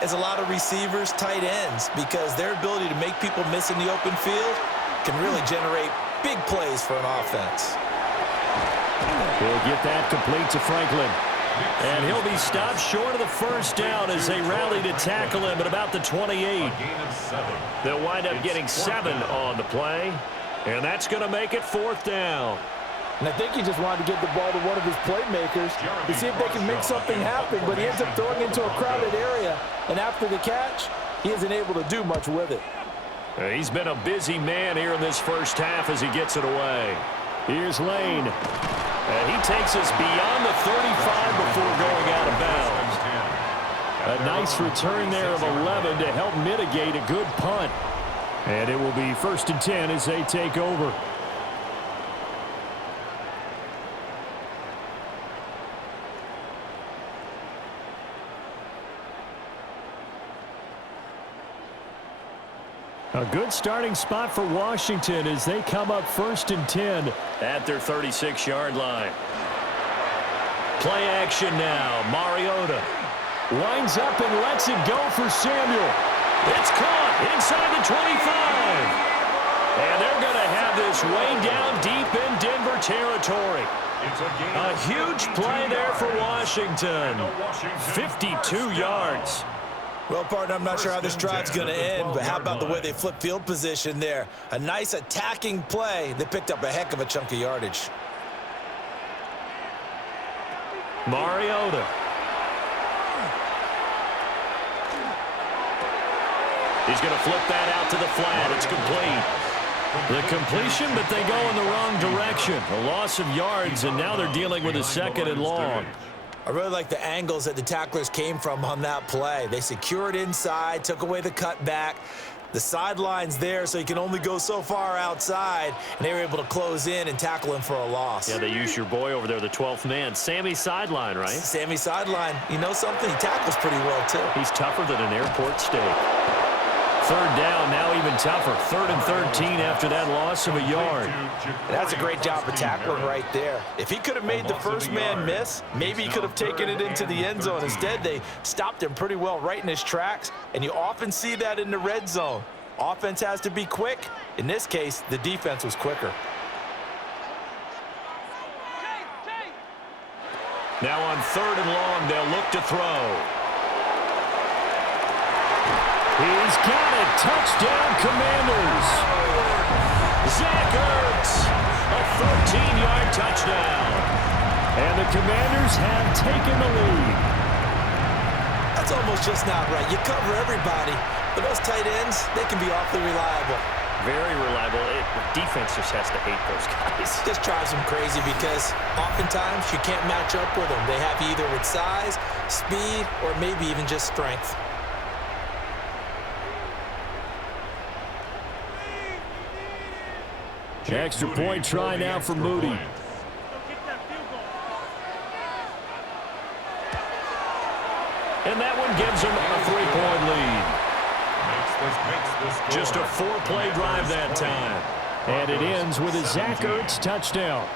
as a lot of receivers, tight ends, because their ability to make people miss in the open field can really generate big plays for an offense. He'll get that complete to Franklin. And he'll be stopped short of the first down as they rally to tackle him at about the 28. They'll wind up getting 7 on the play. And that's going to make it 4th down. And I think he just wanted to give the ball to one of his playmakers to see if they can make something happen, but he ends up throwing into a crowded area. And after the catch, he isn't able to do much with it. He's been a busy man here in this first half as he gets it away. Here's Lane. And he takes us beyond the 35 before going out of bounds. A nice return there of 11 to help mitigate a good punt. And it will be 1st and 10 as they take over. A good starting spot for Washington as they come up 1st and 10 at their 36-yard line. Play action now. Mariota winds up and lets it go for Samuel. It's caught inside the 25. And they're going to have this way down deep in Denver territory. A huge play there for Washington. 52 yards. Well, partner, I'm not sure how this drive's going to end, but how about the way they flip field position there? A nice attacking play that picked up a heck of a chunk of yardage. Mariota. He's going to flip that out to the flat. It's complete. The completion, but they go in the wrong direction. A loss of yards, and now they're dealing with a 2nd and long. I really like the angles that the tacklers came from on that play. They secured inside, took away the cutback. The sideline's there, so you can only go so far outside, and they were able to close in and tackle him for a loss. Yeah, they use your boy over there, the 12th man. Sammy Sideline, right? Sammy Sideline. You know something? He tackles pretty well, too. He's tougher than an airport steak. 3rd down, now even tougher. 3rd and 13 after that loss of a yard. That's a great job of tackling right there. If he could have made the first man miss, maybe he could have taken it into the end zone. Instead, they stopped him pretty well right in his tracks, and you often see that in the red zone. Offense has to be quick. In this case, the defense was quicker. Now on 3rd and long, they'll look to throw. He's got it. Touchdown, Commanders. Zach Ertz. A 13-yard touchdown. And the Commanders have taken the lead. That's almost just not right. You cover everybody, but those tight ends, they can be awfully reliable. Very reliable. Defense just has to hate those guys. Just drives them crazy because oftentimes you can't match up with them. They have you either with size, speed, or maybe even just strength. Extra point try now for Moody. And that one gives them a 3-point lead. Just a 4-play drive that time. And it ends with a Zach Ertz touchdown.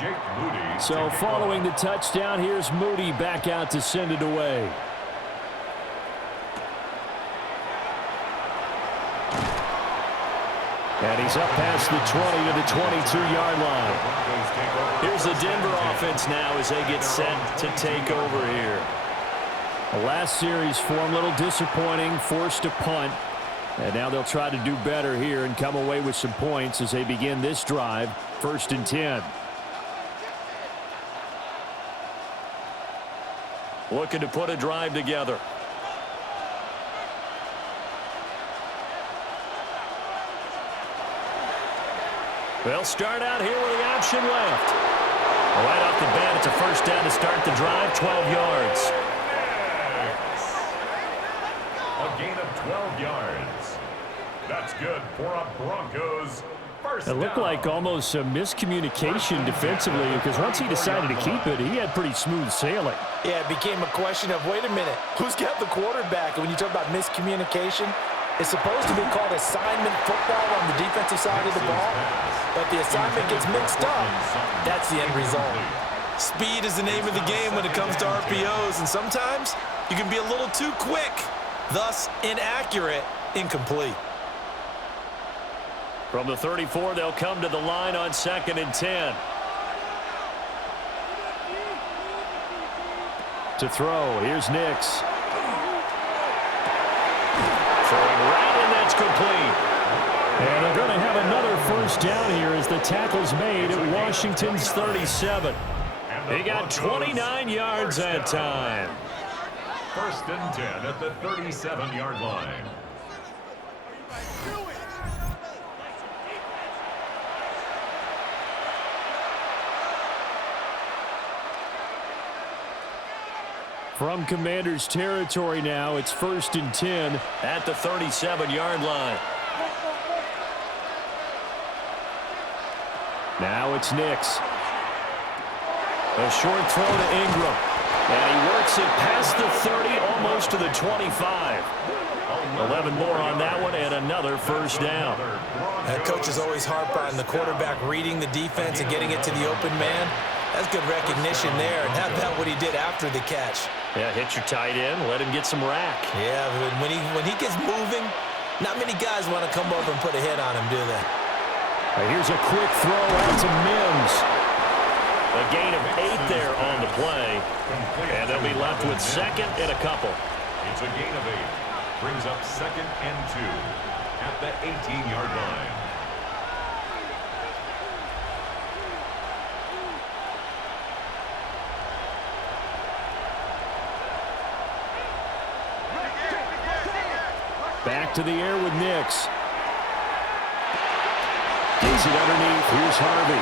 Jake Moody. So following the touchdown, here's Moody back out to send it away. And he's up past the 20 to the 22-yard line. Here's the Denver offense now as they get set to take over here. The last series for him, a little disappointing, forced a punt. And now they'll try to do better here and come away with some points as they begin this drive, 1st and 10. Looking to put a drive together. They'll start out here with the option left. Right off the bat, it's a first down to start the drive, 12 yards. A gain of 12 yards. That's good for a Broncos first down. It looked like almost a miscommunication defensively because once he decided to keep it, he had pretty smooth sailing. Yeah, it became a question of, wait a minute, who's got the quarterback? And when you talk about miscommunication, it's supposed to be called assignment football on the defensive side of the ball. But the assignment gets mixed up. That's the end result. Speed is the name of the game when it comes to RPOs, and sometimes you can be a little too quick, thus inaccurate, incomplete. From the 34, they'll come to the line on 2nd and 10. To throw, here's Nix. Throwing right, and that's complete. And they're going to have another first down here as the tackle's made at Washington's 37. He got 29 yards that time. 1st and 10 at the 37-yard line. From Commander's territory now, it's 1st and 10 at the 37-yard line. Now it's Nix. A short throw to Ingram. And he works it past the 30, almost to the 25. 11 more on that one, and another first down. Coaches always harp on the quarterback reading the defense and getting it to the open man. That's good recognition there. And how about what he did after the catch? Yeah, hit your tight end, let him get some rack. Yeah, when he gets moving, not many guys want to come over and put a hit on him, do they? Here's a quick throw out to Mims. A gain of 8 there on the play. And they'll be left with 2nd and a couple. It's a gain of 8. Brings up 2nd and 2 at the 18-yard line. Back to the air with Nix. Gets it underneath. Here's Harvey.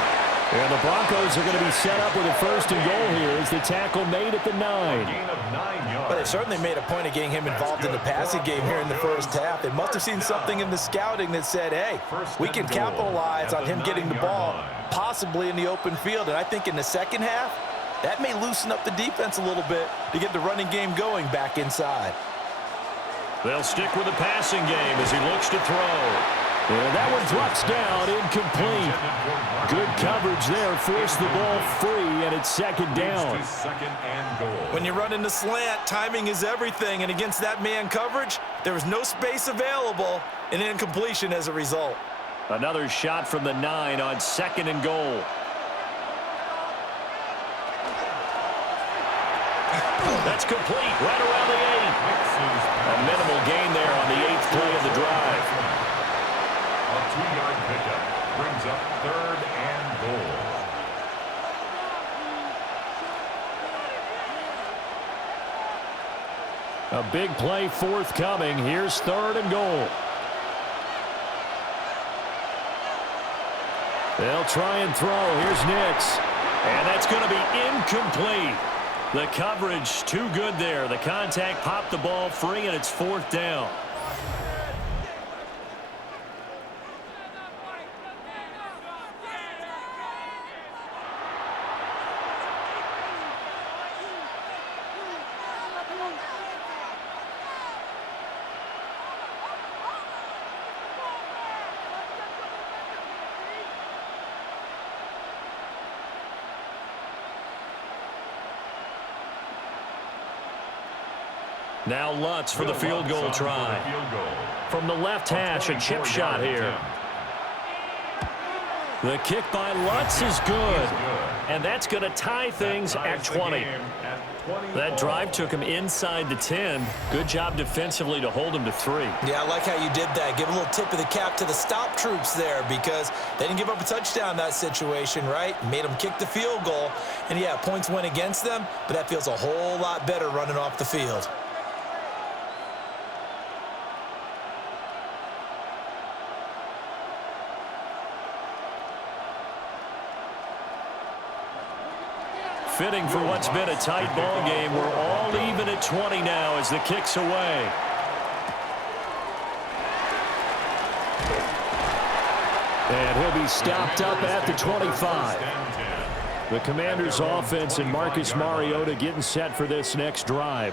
And the Broncos are going to be set up with a 1st and goal here as the tackle made at the 9. Gain of 9 yards. But they certainly made a point of getting him involved in the passing game here in the first half. They must have seen something in the scouting that said, hey, we can capitalize on him getting the ball possibly in the open field. And I think in the second half, that may loosen up the defense a little bit to get the running game going back inside. They'll stick with the passing game as he looks to throw. And that one drops down, incomplete. Good coverage there, forced the ball free, and it's 2nd down. When you're running the slant, timing is everything, and against that man coverage, there was no space available, and incompletion as a result. Another shot from the 9 on 2nd and goal. That's complete, right around the 8. A minimal gain there on the 8th play of the drive. A 2-yard pickup brings up 3rd and goal. A big play forthcoming. Here's 3rd and goal. They'll try and throw. Here's Nix. And that's going to be incomplete. The coverage too good there. The contact popped the ball free, and it's 4th down. Now Lutz for the field goal try. From the left hash, a chip shot here. The kick by Lutz is good. And that's going to tie things at 20. That drive took him inside the 10. Good job defensively to hold him to 3. Yeah, I like how you did that. Give a little tip of the cap to the stop troops there because they didn't give up a touchdown in that situation, right? Made them kick the field goal. And, yeah, points went against them, but that feels a whole lot better running off the field. Fitting for what's been a tight ball game. We're all even at 20 now as the kick's away. And he'll be stopped up at the 25. The Commanders' offense and Marcus Mariota getting set for this next drive.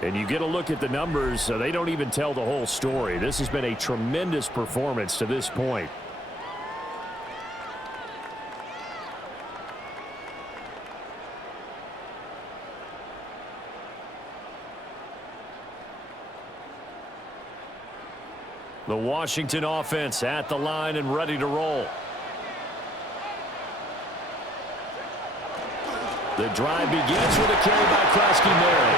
And you get a look at the numbers, so they don't even tell the whole story. This has been a tremendous performance to this point. The Washington offense at the line and ready to roll. The drive begins with a carry by Krosky-Mary.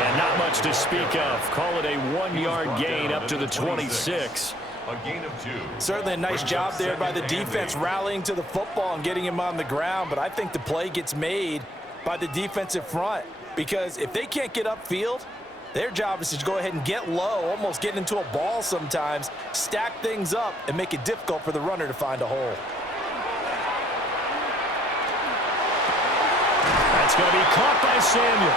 And not much to speak of. Call it a 1-yard gain up to the 26. A gain of 2. Certainly a nice job there by the defense rallying to the football and getting him on the ground. But I think the play gets made by the defensive front. Because if they can't get upfield, their job is to go ahead and get low, almost get into a ball sometimes, stack things up, and make it difficult for the runner to find a hole. That's going to be caught by Samuel.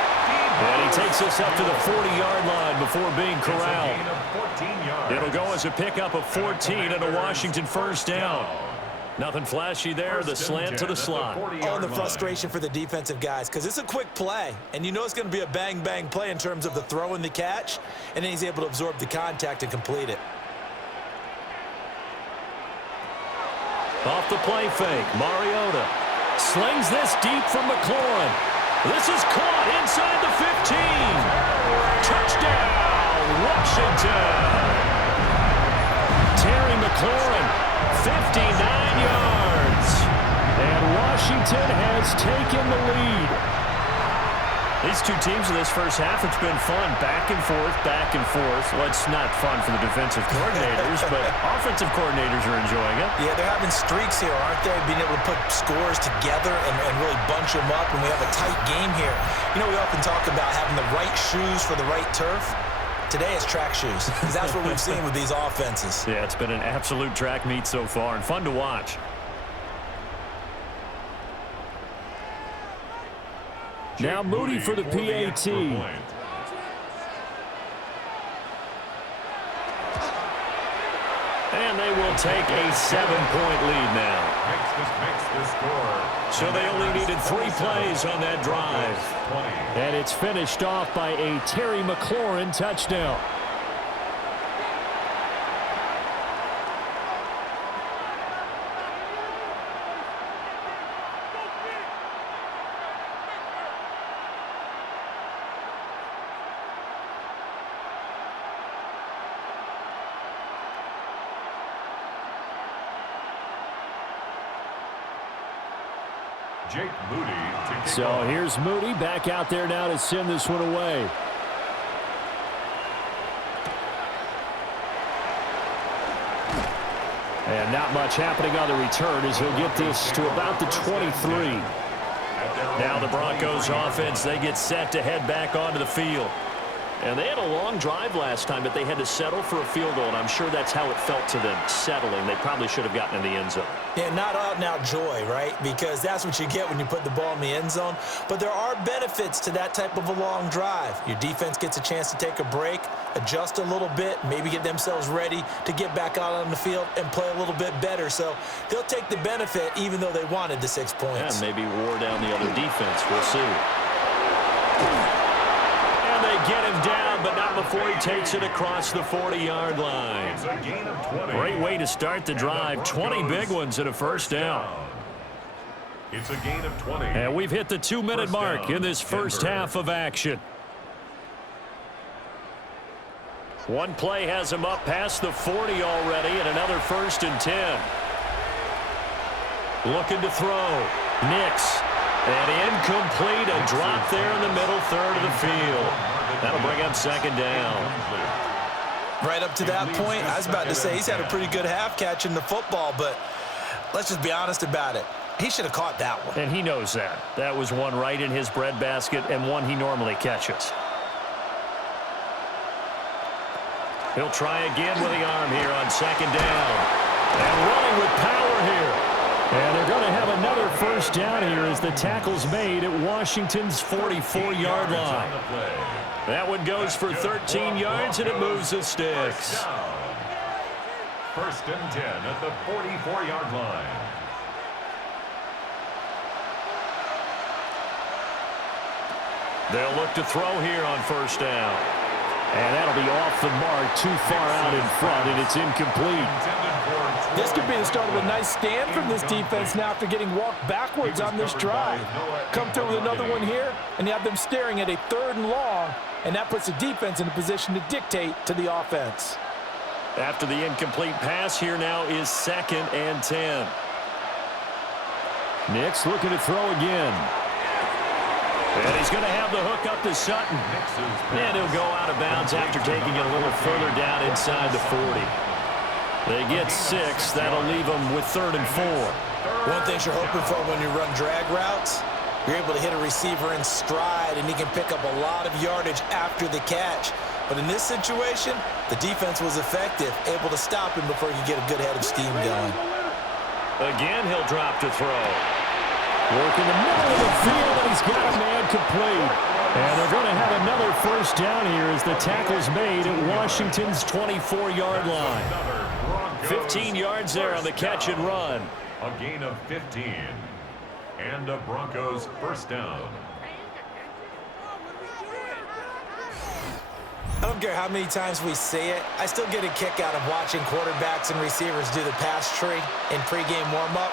And he takes us up to the 40-yard line before being corralled. It'll go as a pickup of 14 and a Washington first down. Nothing flashy there, the slant to the slot. Oh, and the frustration for the defensive guys, because it's a quick play, and you know it's going to be a bang-bang play in terms of the throw and the catch, and then he's able to absorb the contact and complete it. Off the play fake, Mariota slings this deep from McLaurin. This is caught inside the 15. Touchdown, Washington. Terry McLaurin. 59 yards. And Washington has taken the lead. These two teams in this first half, it's been fun. Back and forth, back and forth. Well, it's not fun for the defensive coordinators, but offensive coordinators are enjoying it. Yeah, they're having streaks here, aren't they? Being able to put scores together and really bunch them up, and we have a tight game here. You know, we often talk about having the right shoes for the right turf. Today it's track shoes, because that's what we've seen with these offenses. Yeah, it's been an absolute track meet so far, and fun to watch. Now Moody for the PAT. And they will take a 7-point lead now. Makes the score. So they only needed 3 plays on that drive. And it's finished off by a Terry McLaurin touchdown. Jake Moody to kick So off. here's Moody back out there now to send this one away. And not much happening on the return as he'll get this to about the 23. Now the Broncos offense, they get set to head back onto the field. And they had a long drive last time, but they had to settle for a field goal, and I'm sure that's how it felt to them, settling. They probably should have gotten in the end zone. Yeah, not out-and-out joy, right? Because that's what you get when you put the ball in the end zone. But there are benefits to that type of a long drive. Your defense gets a chance to take a break, adjust a little bit, maybe get themselves ready to get back out on the field and play a little bit better. So they'll take the benefit even though they wanted the 6 points. Yeah, maybe wore down the other defense. We'll see. They get him down, but not before he takes it across the 40-yard line. It's a gain of 20. Great way to start the drive. 20 big ones and a first down. It's a gain of 20. And we've hit the 2-minute mark in this first half of action. One play has him up past the 40 already, and another 1st and 10. Looking to throw. Nix. And incomplete. A drop there in the middle third of the field. That'll bring up 2nd down. Right up to that point, I was about to say he's had a pretty good half catching the football, but let's just be honest about it. He should have caught that one. And he knows that. That was one right in his breadbasket and one he normally catches. He'll try again with the arm here on 2nd down. And running with power here. And they're going to have another 1st down here as the tackle's made at Washington's 44-yard line. That one goes for 13 yards, and it moves the sticks. 1st and 10 at the 44-yard line. They'll look to throw here on 1st down. And that'll be off the mark, too far out in front, and it's incomplete. This could be the start of a nice stand from this defense now after getting walked backwards on this drive. Come through with another one here, and you have them staring at a 3rd and long, and that puts the defense in a position to dictate to the offense. After the incomplete pass, here now is 2nd and 10. Nix looking to throw again. And he's going to have the hook up to Sutton. And he'll go out of bounds after taking it a little further down inside the 40. They get 6. That'll leave them with 3rd and 4. One thing you're hoping for when you run drag routes, you're able to hit a receiver in stride, and he can pick up a lot of yardage after the catch. But in this situation, the defense was effective, able to stop him before he could get a good head of steam going. Again, he'll drop to throw. Work in the middle of the field, and he's got a man complete. And they're going to have another 1st down here as the tackle's made at Washington's 24-yard line. 15 yards there on the catch and run. A gain of 15. And the Broncos 1st down. I don't care how many times we say it, I still get a kick out of watching quarterbacks and receivers do the pass tree in pregame warm-up.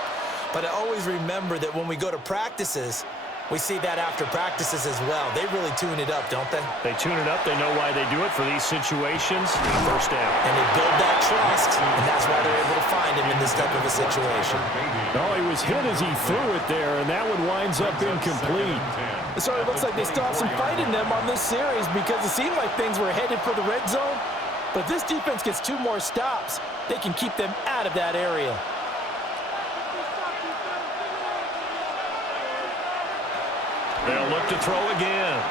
But I always remember that when we go to practices, we see that after practices as well. They really tune it up, don't they? They tune it up. They know why they do it for these situations. 1st down. And they build that trust, and that's why they're able to find him in this type of a situation. Oh, he was hit as he threw it there, and that one winds up incomplete. It sort of looks like they still have some fight in them on this series because it seemed like things were headed for the red zone. But if this defense gets 2 more stops, they can keep them out of that area. They'll look to throw again.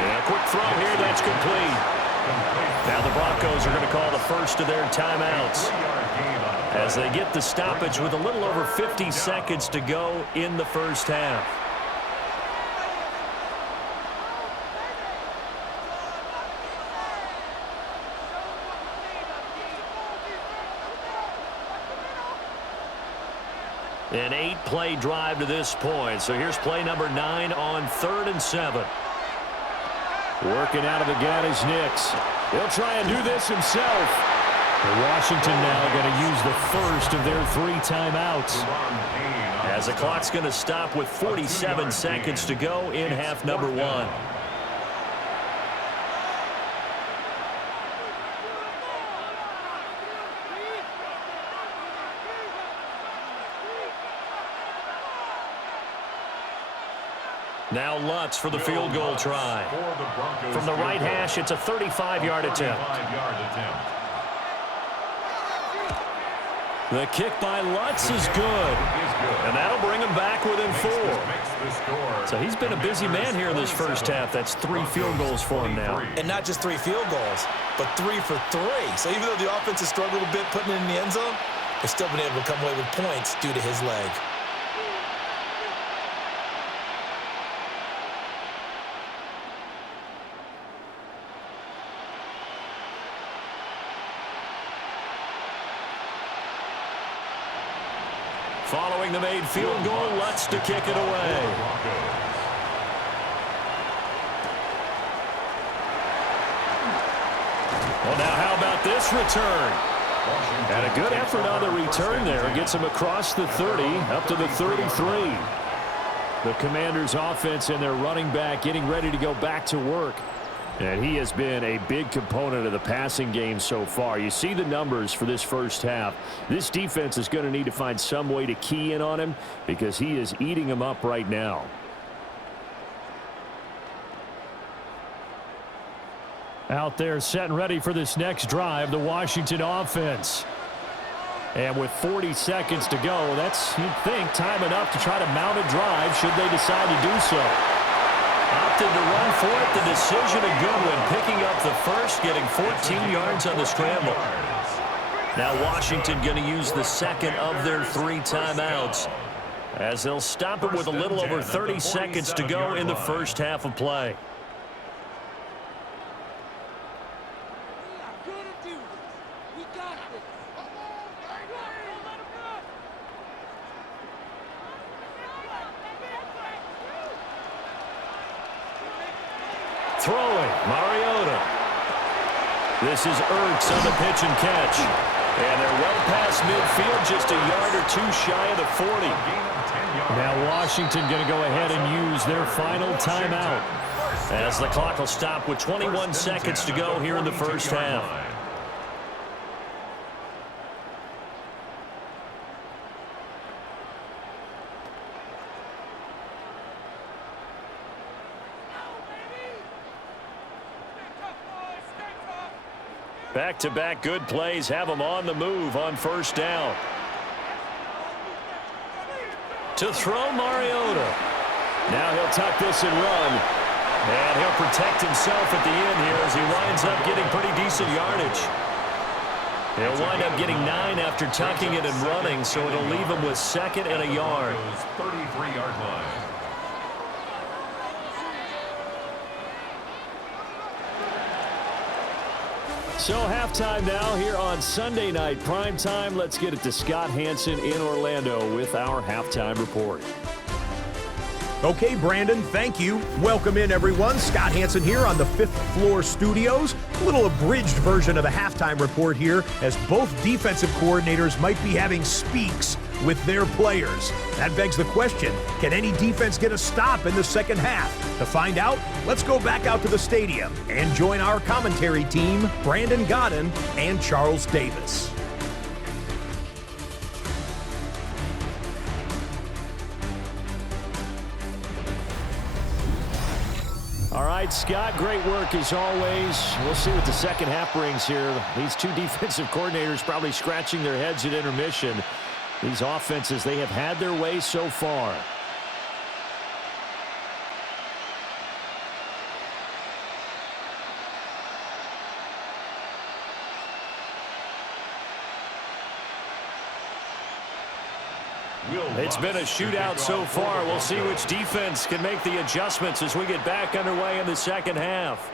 And a quick throw here, that's complete. Now the Broncos are going to call the first of their timeouts as they get the stoppage with a little over 50 seconds to go in the 1st half. An 8-play drive to this point. So here's play number 9 on 3rd and 7. Working out of the gun is Nix. He'll try and do this himself. And Washington now going to use the first of their 3 timeouts. As the clock's going to stop with 47 seconds to go in half number 1. Now Lutz for the field goal try. From the right hash, it's a 35-yard attempt. The kick by Lutz is good. And that'll bring him back within 4. So he's been a busy man here in this 1st half. That's 3 field goals for him now. And not just 3 field goals, but 3 for 3. So even though the offense has struggled a bit putting it in the end zone, they've still been able to come away with points due to his leg. Following the made field goal, Lutz to kick it away. Well, now how about this return? And a good effort on the return there. Gets him across the 30, up to the 33. The Commanders' offense and their running back getting ready to go back to work. And he has been a big component of the passing game so far. You see the numbers for this first half. This defense is going to need to find some way to key in on him because he is eating them up right now. Out there set and ready for this next drive, the Washington offense. And with 40 seconds to go, that's, you'd think, time enough to try to mount a drive should they decide to do so. Opted to run for it. The decision a good one. Picking up the first, getting 14 yards on the scramble. Now Washington going to use the second of their 3 timeouts as they'll stop it with a little over 30 seconds to go in the first half of play. Throwing, Mariota. This is Ertz on the pitch and catch. And they're well past midfield, just a yard or 2 shy of the 40. Now Washington going to go ahead and use their final timeout as the clock will stop with 21 seconds to go here in the first half. Back-to-back good plays have them on the move on first down. To throw, Mariota. Now he'll tuck this and run. And he'll protect himself at the end here as he winds up getting pretty decent yardage. He'll wind up getting 9 after tucking it and running, so it'll leave him with 2nd and a yard. 33-yard line. So halftime now here on Sunday Night Primetime. Let's get it to Scott Hanson in Orlando with our halftime report. Okay, Brandon, thank you. Welcome in, everyone. Scott Hanson here on the 5th floor studios. A little abridged version of the halftime report here as both defensive coordinators might be having speaks with their players. That begs the question, can any defense get a stop in the second half? To find out, let's go back out to the stadium and join our commentary team, Brandon Godden and Charles Davis. All right, Scott, great work as always. We'll see what the second half brings here. These 2 defensive coordinators probably scratching their heads at intermission. These offenses, they have had their way so far. It's been a shootout so far. We'll see which defense can make the adjustments as we get back underway in the second half.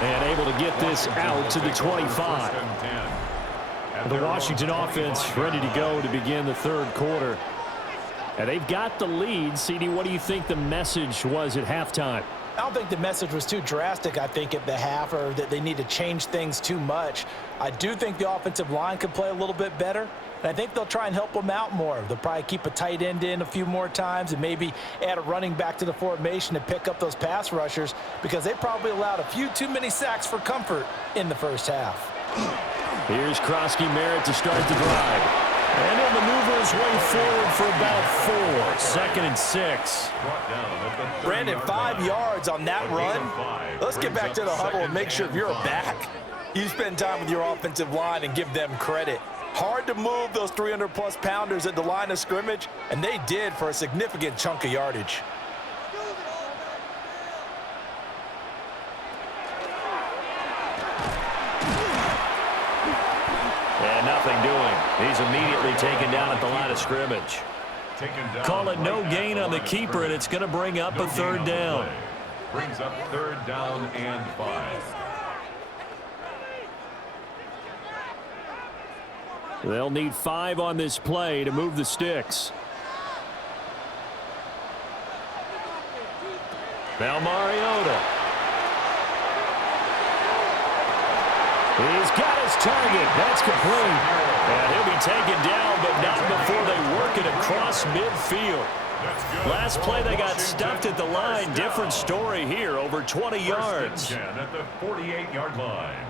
And able to get this out to the 25. The Washington offense ready to go to begin the third quarter. And they've got the lead. CD, what do you think the message was at halftime? I don't think the message was too drastic, I think, at the half, or that they need to change things too much. I do think the offensive line could play a little bit better, and I think they'll try and help them out more. They'll probably keep a tight end in a few more times and maybe add a running back to the formation to pick up those pass rushers because they probably allowed a few too many sacks for comfort in the first half. Here's Krosky Merritt to start the drive. And he'll maneuver his way forward for about 4. 2nd and 6. Brandon, 5 yards on that run. Let's get back to the huddle and make sure if you're a back, you spend time with your offensive line and give them credit. Hard to move those 300-plus pounders at the line of scrimmage, and they did for a significant chunk of yardage. And nothing doing. He's immediately taken down at the line of scrimmage. Call it no gain on the keeper, and it's going to bring up a 3rd down. Brings up 3rd down and 5. They'll need 5 on this play to move the sticks. Now Mariota. He's got his target. That's complete. And he'll be taken down, but not before they work it across midfield. Last play, they got stuffed at the line. Different story here, over 20 yards. 10 at the 48-yard line.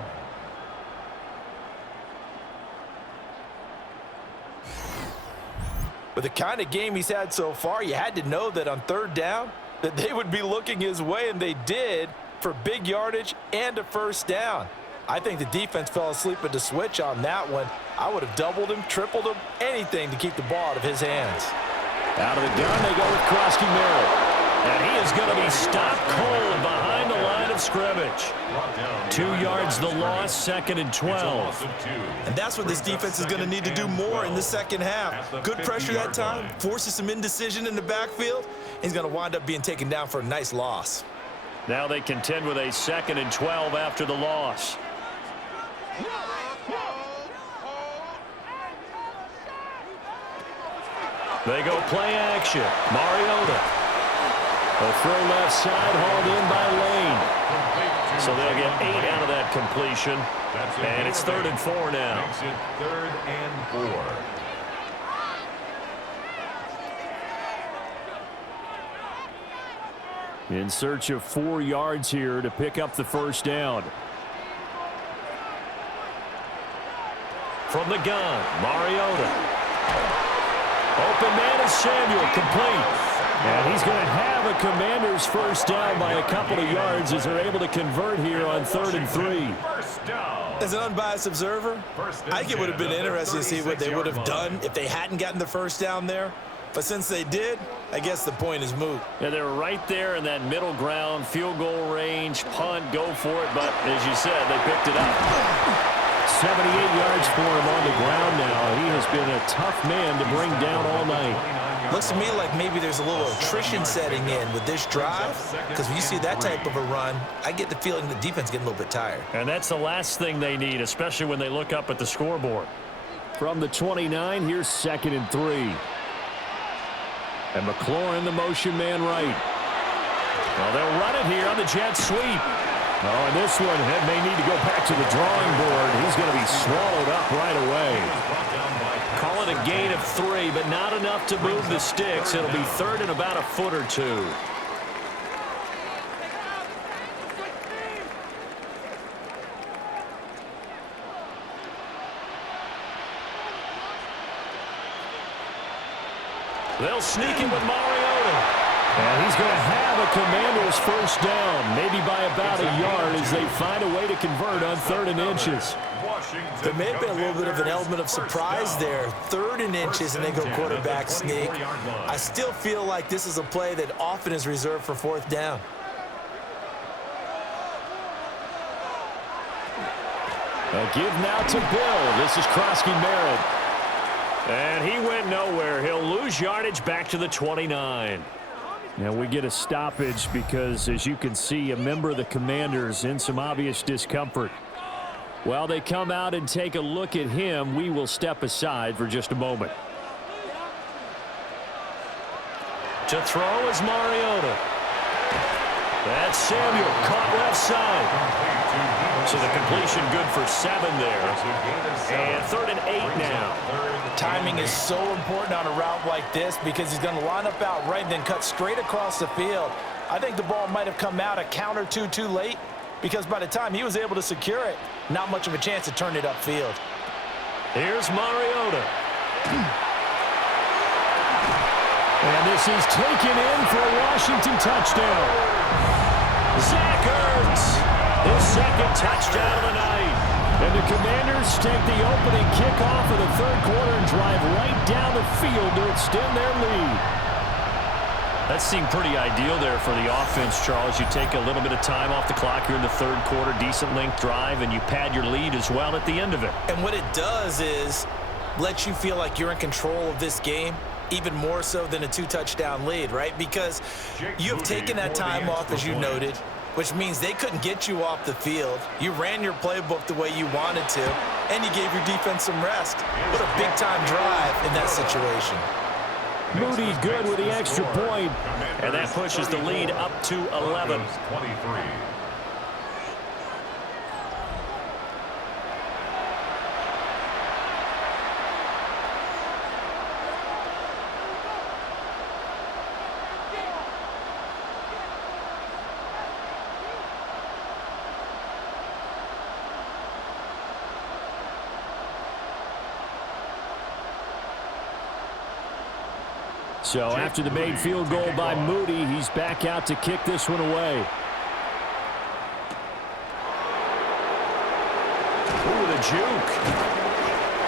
With the kind of game he's had so far, you had to know that on third down that they would be looking his way, and they did, for big yardage and a first down. I think the defense fell asleep at the switch on that one. I would have doubled him, tripled him, anything to keep the ball out of his hands. Out of the gun, they go with Krosky Merritt. And he is going to be stopped cold behind the line of scrimmage. 2 yards the loss, 2nd and 12. And that's what this defense is going to need to do more in the second half. Good pressure that time, forces some indecision in the backfield. He's going to wind up being taken down for a nice loss. Now they contend with a 2nd and 12 after the loss. They go play action. Mariota. A throw left side, hauled in by Lane. So they'll get 8 out of that completion. And it's 3rd and 4 now. Makes it 3rd and 4. In search of 4 yards here to pick up the first down. From the gun, Mariota. Open man is Samuel, complete. And he's going to have a Commanders first down by a couple of yards as they're able to convert here on 3rd and 3. As an unbiased observer, I think it would have been interesting to see what they would have done if they hadn't gotten the first down there. But since they did, I guess the point is moot. Yeah, they were right there in that middle ground, field goal range, punt, go for it. But as you said, they picked it up. 78 yards for him on the ground now. He has been a tough man to bring down all night. Looks to me like maybe there's a little attrition setting in with this drive, because when you see that type of a run, I get the feeling the defense getting a little bit tired. And that's the last thing they need, especially when they look up at the scoreboard. From the 29, here's 2nd and 3. And McLaurin, the motion man right. Well, they'll run it here on the jet sweep. Oh, and this one may need to go back to the drawing board. He's going to be swallowed up right away. Call it a gain of 3, but not enough to move the sticks. It'll be 3rd and about a foot or 2. They'll sneak it with Mariota. And he's going to have a Commanders first down, maybe by about a yard as they find a way to convert on 3rd and inches. There may have been a little bit of an element of surprise there. 3rd and inches, and they go quarterback sneak. I still feel like this is a play that often is reserved for 4th down. A give now to Bill. This is Krosky Merritt. And he went nowhere. He'll lose yardage back to the 29. Now we get a stoppage because, as you can see, a member of the Commanders in some obvious discomfort. While they come out and take a look at him, we will step aside for just a moment. To throw is Mariota. That's Samuel, caught left side. So the completion good for 7 there. And 3rd and 8 now. Timing is so important on a route like this because he's going to line up out right and then cut straight across the field. I think the ball might have come out a count or two too late because by the time he was able to secure it, not much of a chance to turn it upfield. Here's Mariota. And this is taken in for a Washington touchdown. Zach Ertz, his 2nd touchdown of the night. And the Commanders take the opening kickoff of the 3rd quarter and drive right down the field to extend their lead. That seemed pretty ideal there for the offense, Charles. You take a little bit of time off the clock here in the 3rd quarter, decent length drive, and you pad your lead as well at the end of it. And what it does is let you feel like you're in control of this game, even more so than a 2-touchdown lead, right? Because you have taken that time off, as you noted, which means they couldn't get you off the field. You ran your playbook the way you wanted to, and you gave your defense some rest. What a big-time drive in that situation. Moody good with the extra point, and that pushes the lead up to 11. 23. So after the made field goal by Moody, he's back out to kick this one away. Ooh, the juke.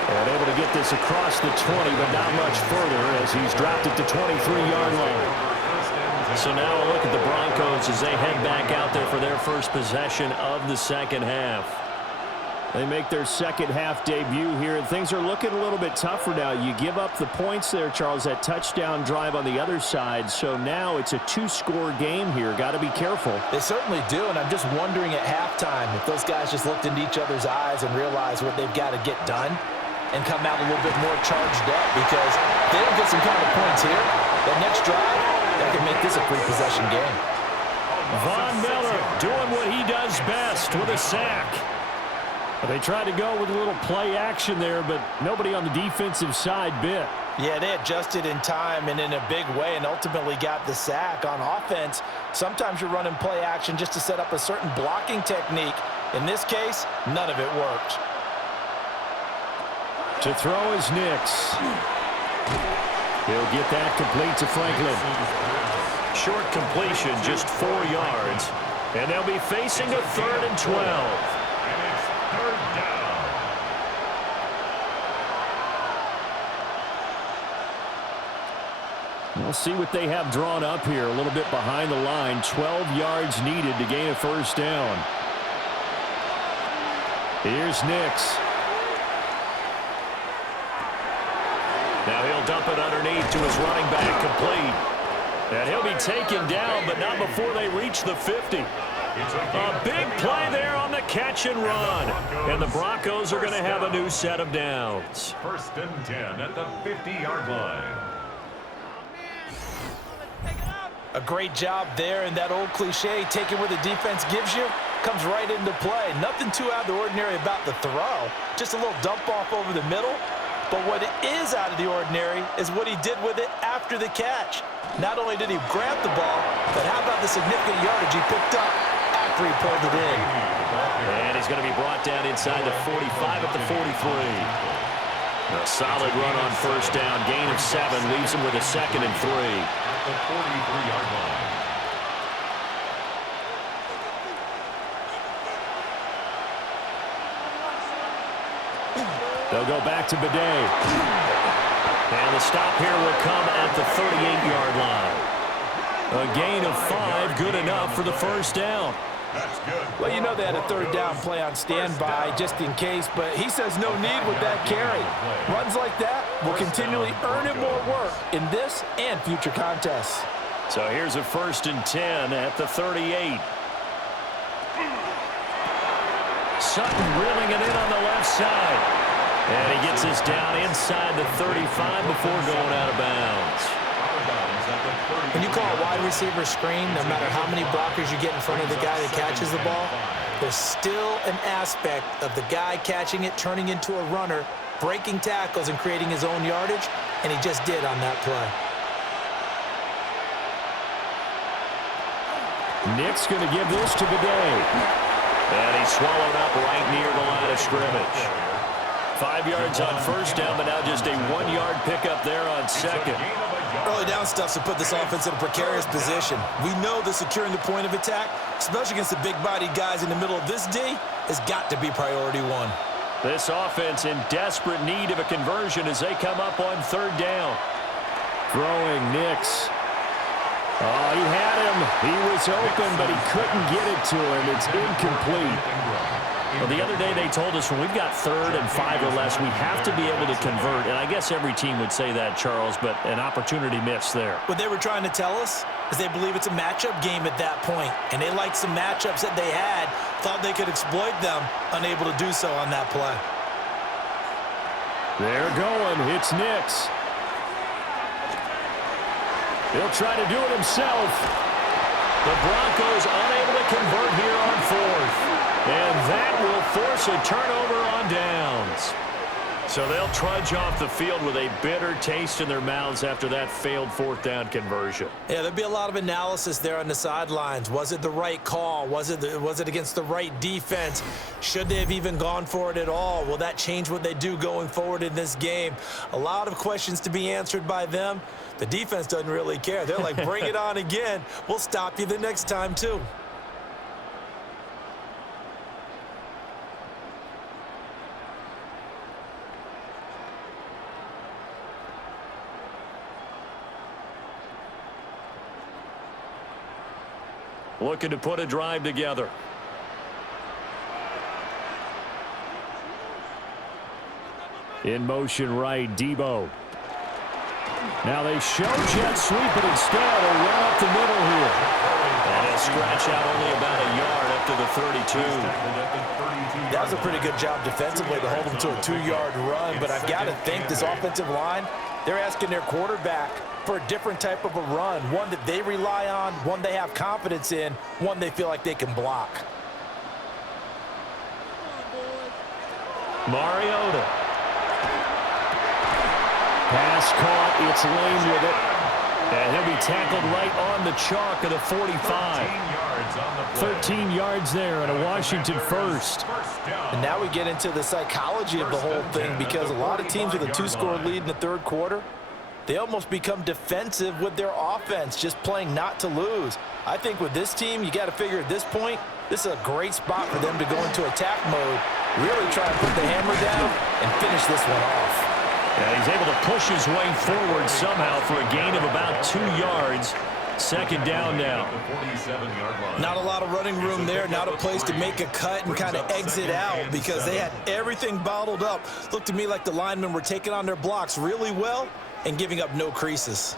And able to get this across the 20, but not much further as he's dropped it to 23-yard line. So now a look at the Broncos as they head back out there for their first possession of the second half. They make their second half debut here, and things are looking a little bit tougher now. You give up the points there, Charles, that touchdown drive on the other side. So now it's a two-score game here. Got to be careful. They certainly do, and I'm just wondering at halftime if those guys just looked into each other's eyes and realized what they've got to get done and come out a little bit more charged up, because if they don't get some kind of points here, that next drive, that can make this a three-possession game. Von Miller doing what he does best with a sack. They tried to go with a little play action there, but nobody on the defensive side bit. Yeah, they adjusted in time and in a big way and ultimately got the sack. On offense, sometimes you're running play action just to set up a certain blocking technique. In this case, none of it worked. To throw is Nix. He'll get that complete to Franklin. Short completion, just 4 yards. And they'll be facing a 3rd and 12. We'll see what they have drawn up here. A little bit behind the line. 12 yards needed to gain a first down. Here's Nix. Now he'll dump it underneath to his running back, complete. And he'll be taken down, but not before they reach the 50. A big play there on the catch and run. And the Broncos are going to have a new set of downs. 1st and 10 at the 50-yard line. A great job there, and that old cliche, taking what the defense gives you, comes right into play. Nothing too out of the ordinary about the throw. Just a little dump off over the middle. But what is out of the ordinary is what he did with it after the catch. Not only did he grab the ball, but how about the significant yardage he picked up after he pulled it in. And he's going to be brought down inside the 45 at the 43. A solid run on first down. Gain of 7 leaves him with a 2nd and 3. The 43-yard line. They'll go back to Bidet. And the stop here will come at the 38-yard line. A gain of 5, good enough for the first down. That's good. Well, you know they had a third down play on standby just in case, but he says no need with that carry. Runs like that will continually earn him more work in this and future contests. So here's a 1st and 10 at the 38. Sutton reeling it in on the left side. And he gets us down inside the 35 before going out of bounds. When you call a wide receiver screen, no matter how many blockers you get in front of the guy that catches the ball, there's still an aspect of the guy catching it, turning into a runner, breaking tackles and creating his own yardage, and he just did on that play. Nick's going to give this to Bidet. And he's swallowed up right near the line of scrimmage. 5 yards on first down, but now just a 1-yard pickup there on second. Early down stuff's to put this offense in a precarious position. We know that securing the point of attack, especially against the big-bodied guys in the middle of this D, has got to be priority 1. This offense in desperate need of a conversion as they come up on 3rd down. Throwing Nix. Oh, he had him. He was open, but he couldn't get it to him. It's incomplete. Well, the other day they told us when we've got 3rd and 5 or less, we have to be able to convert. And I guess every team would say that, Charles, but an opportunity missed there. What they were trying to tell us is they believe it's a matchup game at that point. And they liked some matchups that they had, thought they could exploit them, unable to do so on that play. They're going. It's Nix. He'll try to do it himself. The Broncos unable to convert here on 4th. And that will force a turnover on downs. So they'll trudge off the field with a bitter taste in their mouths after that failed fourth down conversion. Yeah, there'll be a lot of analysis there on the sidelines. Was it the right call? Was it against the right defense? Should they have even gone for it at all? Will that change what they do going forward in this game? A lot of questions to be answered by them. The defense doesn't really care. They're like, bring it on again. We'll stop you the next time, too. Looking to put a drive together. In motion right, Debo. Now they show jet sweep, but instead a run up the middle here. And he'll scratch out only about a yard up to the 32. That was a pretty good job defensively to hold them to a 2-yard run, but I've got to think this offensive line, they're asking their quarterback for a different type of a run, one that they rely on, one they have confidence in, one they feel like they can block. Mariota. Pass caught, it's Lane with it. And he'll be tackled right on the chalk of the 45. 13 yards there and a Washington first. And now we get into the psychology of the whole thing, because a lot of teams with a 2-score lead in the third quarter, they almost become defensive with their offense, just playing not to lose. I think with this team, you got to figure at this point, this is a great spot for them to go into attack mode, really try to put the hammer down and finish this one off. Yeah, he's able to push his way forward somehow for a gain of about 2 yards. Second down now. Not a lot of running room there, not a place to make a cut and kind of exit out, because they had everything bottled up. Looked to me like the linemen were taking on their blocks really well and giving up no creases.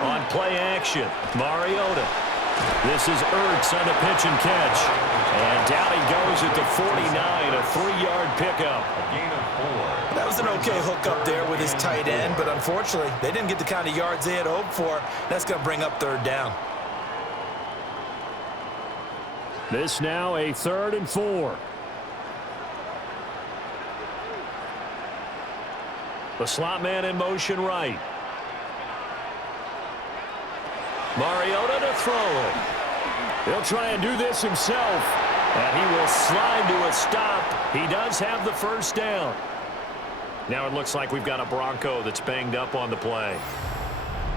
On play action, Mariota. This is Ertz on a pitch and catch. And down he goes at the 49, a 3-yard pickup. A gain of 4. That was an okay hook up there with his tight end, but unfortunately, they didn't get the kind of yards they had hoped for. That's going to bring up third down. This now a 3rd and 4. The slot man in motion right. Mariota to throw. He'll try and do this himself. And he will slide to a stop. He does have the first down. Now it looks like we've got a Bronco that's banged up on the play.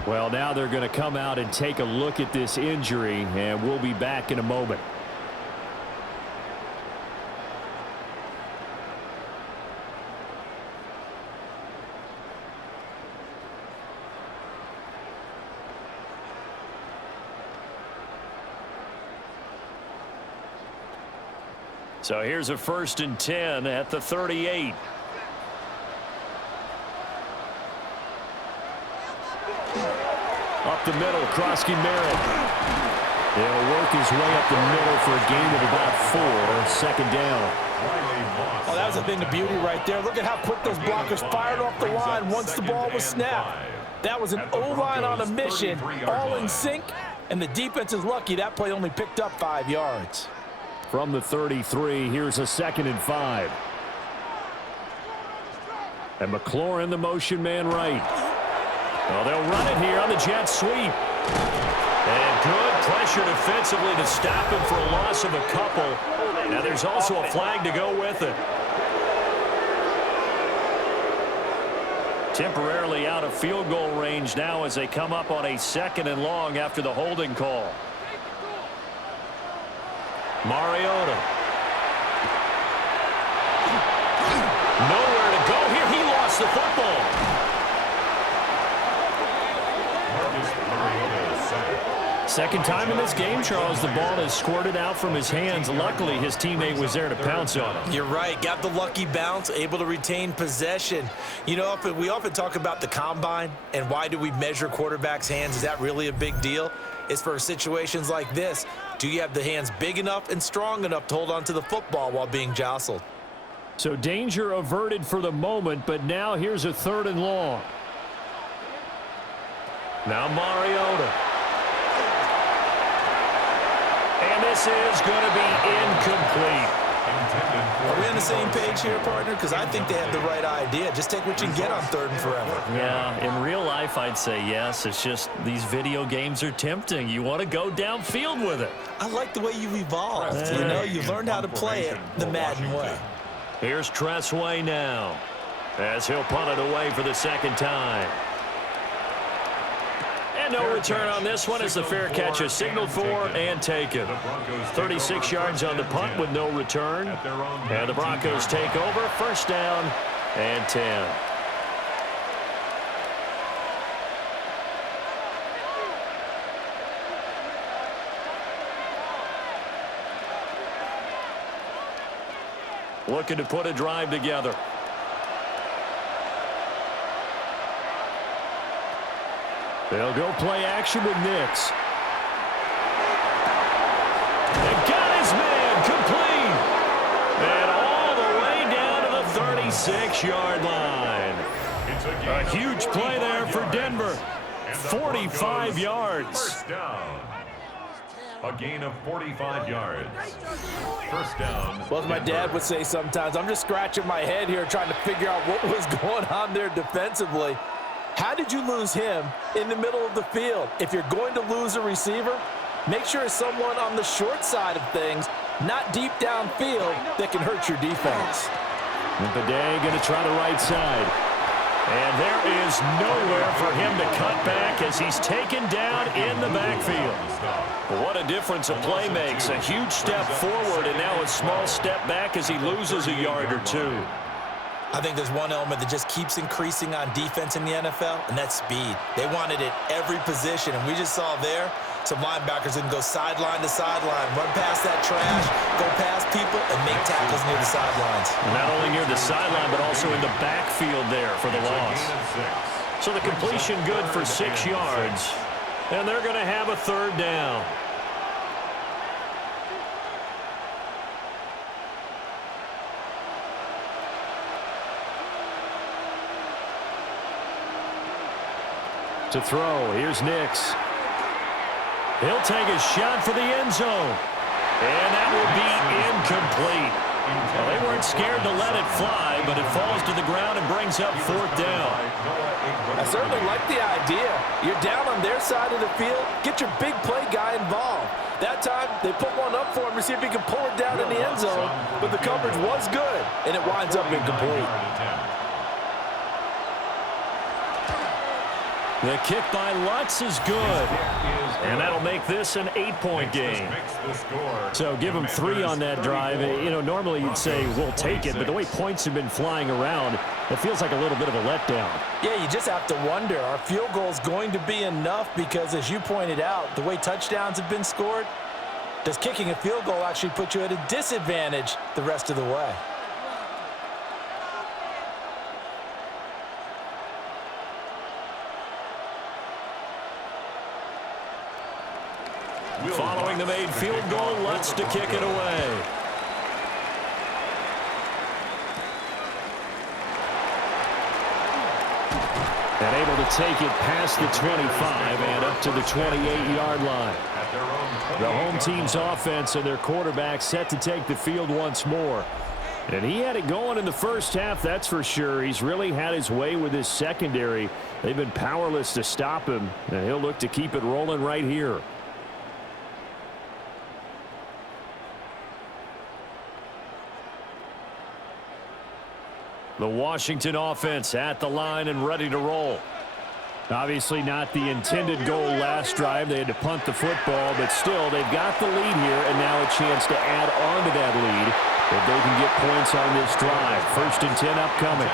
Well, now they're going to come out and take a look at this injury, and we'll be back in a moment. So here's a 1st and 10 at the 38. Up the middle, Krosky Merritt. He'll work his way up the middle for a gain of about 4. Second down. Oh, that was a thing of beauty right there. Look at how quick those blockers fired off the line once the ball was snapped. That was an O-line on a mission, all in sync, and the defense is lucky that play only picked up 5 yards. From the 33, here's a 2nd and 5. And McLaurin, the motion man right. Well, they'll run it here on the jet sweep. And good pressure defensively to stop him for a loss of a couple. Now there's also a flag to go with it. Temporarily out of field goal range now as they come up on a 2nd and long after the holding call. Mariota. Nowhere to go here. He lost the football. Second time in this game, Charles, the ball has squirted out from his hands. Luckily, his teammate was there to pounce on him. You're right. Got the lucky bounce, able to retain possession. You know, we often talk about the combine and why do we measure quarterbacks' hands. Is that really a big deal? It's for situations like this. Do you have the hands big enough and strong enough to hold on to the football while being jostled? So danger averted for the moment, but now here's a 3rd and long. Now Mariota. And And this is going to be incomplete. Are we on the same page here, partner? Because I think they have the right idea. Just take what you can get on 3rd and forever. Yeah, in real life, I'd say yes. It's just these video games are tempting. You want to go downfield with it. I like the way you've evolved. You know, you've learned how to play it the Madden way. Here's Tressway now, as he'll punt it away for the 2nd time. And no return on this one as the fair catch is signaled for and taken. 36 yards on the punt with no return. And the Broncos take over, 1st down and 10. Looking to put a drive together. They'll go play action with Nix. And got his man complete. And all the way down to the 36-yard line. A huge play there for Denver. 45 yards. A gain of 45 yards. 1st down. Well, as my dad would say sometimes, I'm just scratching my head here trying to figure out what was going on there defensively. How did you lose him in the middle of the field? If you're going to lose a receiver, make sure it's someone on the short side of things, not deep downfield, that can hurt your defense. And Bidet going to try the right side. And there is nowhere for him to cut back as he's taken down in the backfield. What a difference a play makes. A huge step forward and now a small step back as he loses a yard or 2. I think there's one element that just keeps increasing on defense in the NFL, and that's speed. They want it at every position, and we just saw there some linebackers that can go sideline to sideline, run past that trash, go past people, and make tackles near the sidelines. Not only near the sideline, but also in the backfield there for the loss. So the completion good for 6 yards, and they're going to have a 3rd down. To throw, here's Nix. He'll take a shot for the end zone. And that will be incomplete. Well, they weren't scared to let it fly, but it falls to the ground and brings up 4th down. I certainly like the idea. You're down on their side of the field. Get your big play guy involved. That time, they put one up for him to see if he can pull it down in the end zone, but the coverage was good, and it winds up incomplete. The kick by Lutz is good. And that'll make this an 8-point game. So give him 3 on that drive. You know, normally you'd say, we'll take it, but the way points have been flying around, it feels like a little bit of a letdown. Yeah, you just have to wonder, are field goals going to be enough? Because as you pointed out, the way touchdowns have been scored, does kicking a field goal actually put you at a disadvantage the rest of the way? Following the made field goal, Lutz to kick it away. And able to take it past the 25 and up to the 28-yard line. The home team's offense and their quarterback set to take the field once more. And he had it going in the first half, that's for sure. He's really had his way with his secondary. They've been powerless to stop him, and he'll look to keep it rolling right here. The Washington offense at the line and ready to roll. Obviously not the intended goal last drive. They had to punt the football, but still they've got the lead here and now a chance to add on to that lead if they can get points on this drive. 1st and 10 upcoming.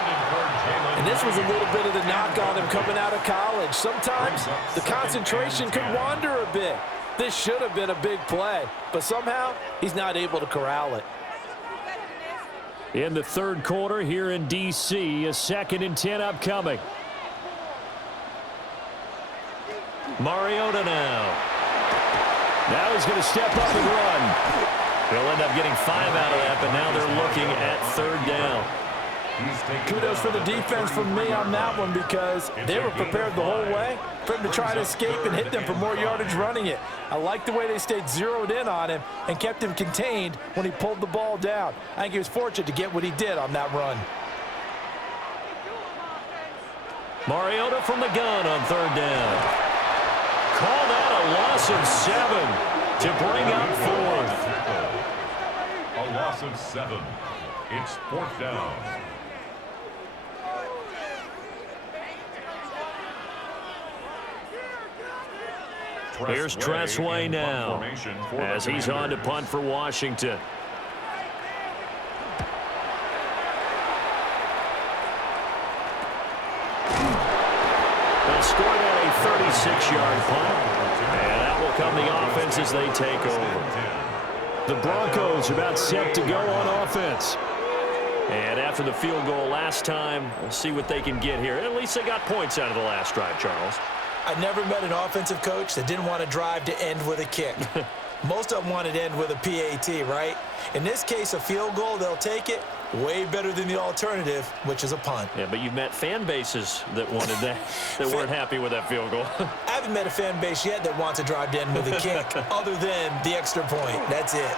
And this was a little bit of the knock on him coming out of college. Sometimes the concentration could wander a bit. This should have been a big play, but somehow he's not able to corral it. In the 3rd quarter here in D.C., a 2nd and 10 upcoming. Mariota now. Now he's going to step up and run. He'll end up getting 5 out of that, but now they're looking at 3rd down. Kudos for the defense from me on that one because they were prepared the whole way for him to try to escape and hit them for more yardage running it. I like the way they stayed zeroed in on him and kept him contained when he pulled the ball down. I think he was fortunate to get what he did on that run. Mariota from the gun on third down. Call that a loss of 7 to bring up fourth. A loss of 7. It's fourth down. Here's Tressway now as he's on to punt for Washington. They'll score that a 36-yard punt, and that will come the offense as they take over. The Broncos are about set to go on offense. And after the field goal last time, we'll see what they can get here. At least they got points out of the last drive, Charles. I never met an offensive coach that didn't want to drive to end with a kick. Most of them wanted to end with a PAT, right? In this case, a field goal, they'll take it. Way better than the alternative, which is a punt. Yeah, but you've met fan bases that wanted that, that weren't happy with that field goal. I haven't met a fan base yet that wants to drive to end with a kick other than the extra point. That's it.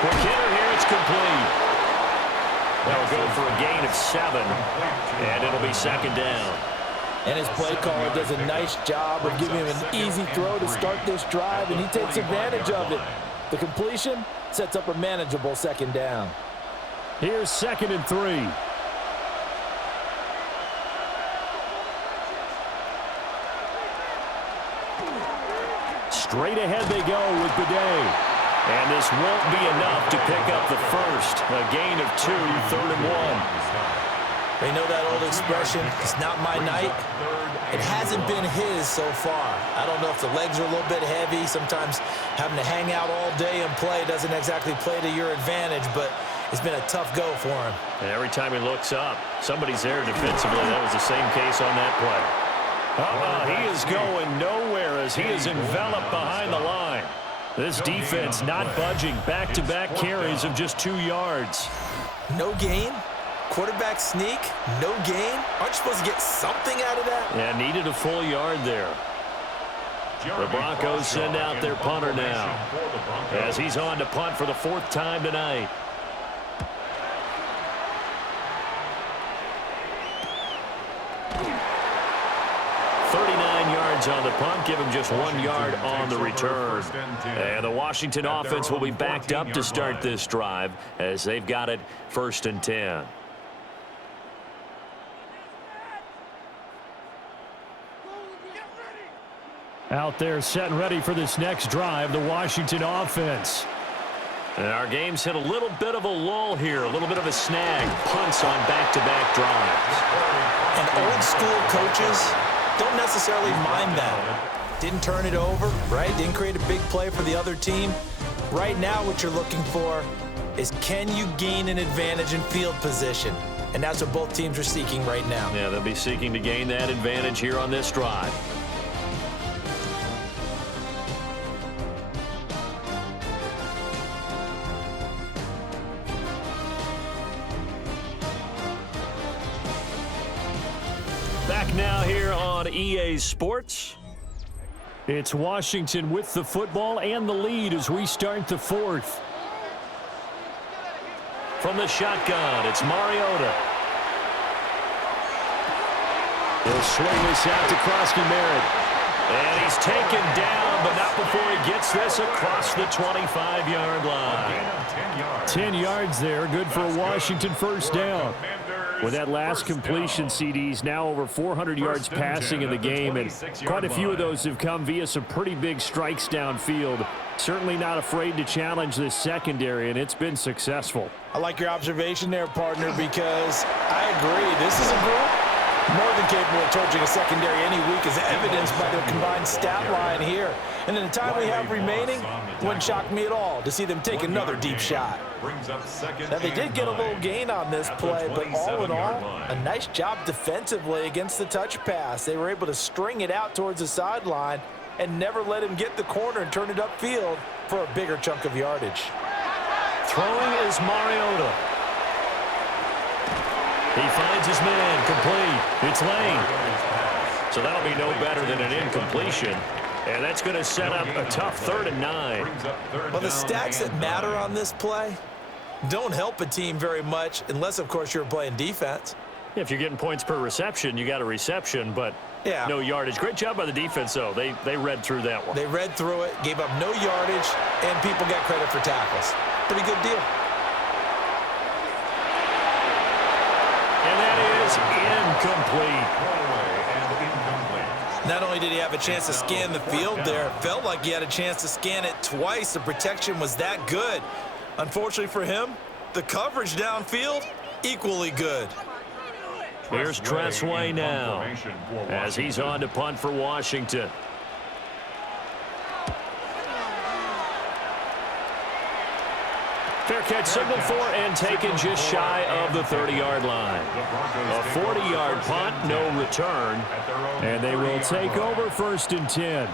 Quick hitter here, it's complete. That'll go for a gain of 7, and it'll be second down. And his play caller does a nice job of giving him an easy throw to start this drive, and he takes advantage of it. The completion sets up a manageable second down. Here's 2nd and 3. Straight ahead they go with Bidet. And this won't be enough to pick up the first. A gain of 2, 3rd and 1. They know that old expression, it's not my night. It hasn't been his so far. I don't know if the legs are a little bit heavy. Sometimes having to hang out all day and play doesn't exactly play to your advantage, but it's been a tough go for him. And every time he looks up, somebody's there defensively. That was the same case on that play. He is going nowhere as he is enveloped behind the line. This defense not budging. Back-to-back carries of just 2 yards. No gain? Quarterback sneak? No gain? Aren't you supposed to get something out of that? Yeah, needed a full yard there. The Broncos send out their punter now as he's on to punt for the 4th time tonight. On the punt, give him just 1 yard on the return. And the Washington offense will be backed up to start this drive as they've got it 1st and 10. Out there set and ready for this next drive, the Washington offense. And our game's hit a little bit of a lull here, a little bit of a snag. Punts on back-to-back drives. And old school coaches don't necessarily mind that. Didn't turn it over, right? Didn't create a big play for the other team. Right now what you're looking for is can you gain an advantage in field position? And that's what both teams are seeking right now. Yeah, they'll be seeking to gain that advantage here on this drive. Back now here on EA Sports. It's Washington with the football and the lead as we start the 4th. From the shotgun, it's Mariota. He'll swing this out to Krosky Merritt. And he's taken down, but not before he gets this across the 25-yard line. 10 yards there, good for a Washington 1st down. With that last completion, CDs now over 400 yards passing in the game, and quite a few of those have come via some pretty big strikes downfield. Certainly not afraid to challenge this secondary, and it's been successful. I like your observation there, partner, because I agree. This is a group more than capable of torching a secondary any week, as evidenced by their combined stat line here. And in the time we have remaining, wouldn't shock me at all to see them take another deep shot. Now, they did get a little gain on this play, but all in all, a nice job defensively against the touch pass. They were able to string it out towards the sideline and never let him get the corner and turn it upfield for a bigger chunk of yardage. Throwing is Mariota. He finds his man, complete. It's Lane. So that'll be no better than an incompletion. And that's going to set up a tough 3rd and 9. Well, the stats that matter on this play don't help a team very much unless, of course, you're playing defense. If you're getting points per reception, you got a reception, but no yardage. Great job by the defense, though. They read through that one. They read through it, gave up no yardage, and people got credit for tackles. Pretty good deal. And that is incomplete. Not only did he have a chance to scan the field there, it felt like he had a chance to scan it twice. The protection was that good. Unfortunately for him, the coverage downfield, equally good. Here's Tressway now as he's on to punt for Washington. Fair catch signaled for and taken just shy of the 30-yard line. A 40-yard punt, no return. And they will take over 1st and 10.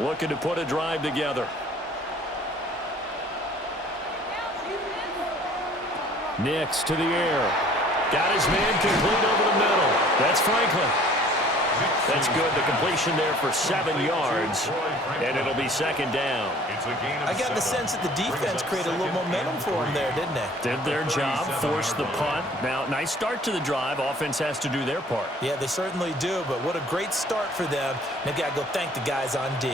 Looking to put a drive together. Nix to the air. Got his man complete over the middle. That's Franklin. That's good. The completion there for 7 yards. And it'll be 2nd down. I got the sense that the defense created a little momentum for him there, didn't they? Did their job, forced the punt. Now, nice start to the drive. Offense has to do their part. Yeah, they certainly do, but what a great start for them. They've got to go thank the guys on D.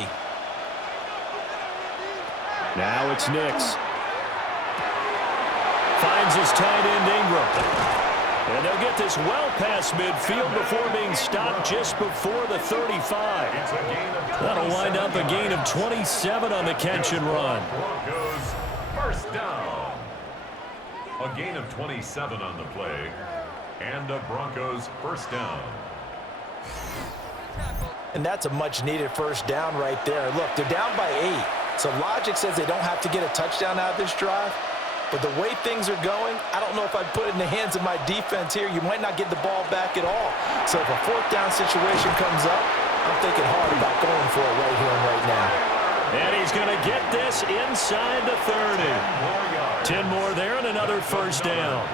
Now it's Nix. Finds his tight end Ingram. And they'll get this well past midfield before being stopped just before the 35. That'll wind up a gain of 27 on the catch and run. Broncos first down. A gain of 27 on the play. And a Broncos first down. And that's a much-needed first down right there. Look, they're down by 8. So logic says they don't have to get a touchdown out of this drive. But the way things are going, I don't know if I'd put it in the hands of my defense here. You might not get the ball back at all. So if a 4th down situation comes up, I'm thinking hard about going for it right here and right now. And he's going to get this inside the 30. 10 more there and another first down.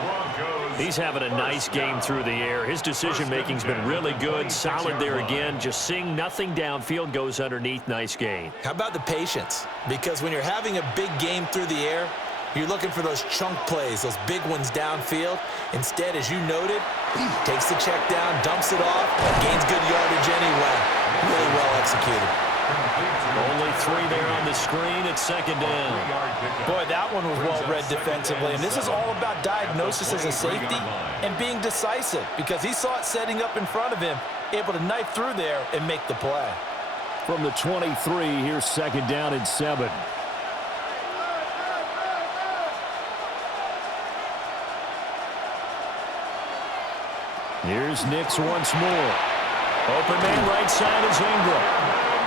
He's having a nice game through the air. His decision-making's been really good. Solid there again. Just seeing nothing downfield, goes underneath. Nice gain. How about the patience? Because when you're having a big game through the air, you're looking for those chunk plays, those big ones downfield. Instead, as you noted, takes the check down, dumps it off, gains good yardage anyway. Really well executed. Only 3 there on the screen at 2nd down. Boy, that one was well read defensively. And this is all about diagnosis as a safety and being decisive, because he saw it setting up in front of him, able to knife through there and make the play. From the 23, here's 2nd down and 7. Here's Nix once more. Open man right side is Ingram.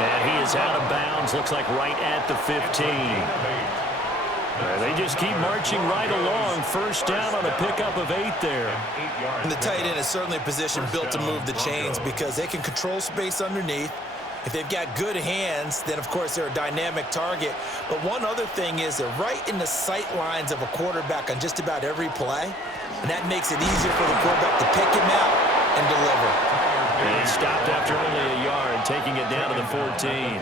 And he is out of bounds. Looks like right at the 15. They just keep marching right along. First down on a pickup of 8 there. And the tight end is certainly a position built to move the chains because they can control space underneath. If they've got good hands, then, of course, they're a dynamic target. But one other thing is they're right in the sight lines of a quarterback on just about every play. And that makes it easier for the quarterback to pick him out and deliver. And stopped after only a yard, taking it down to the 14.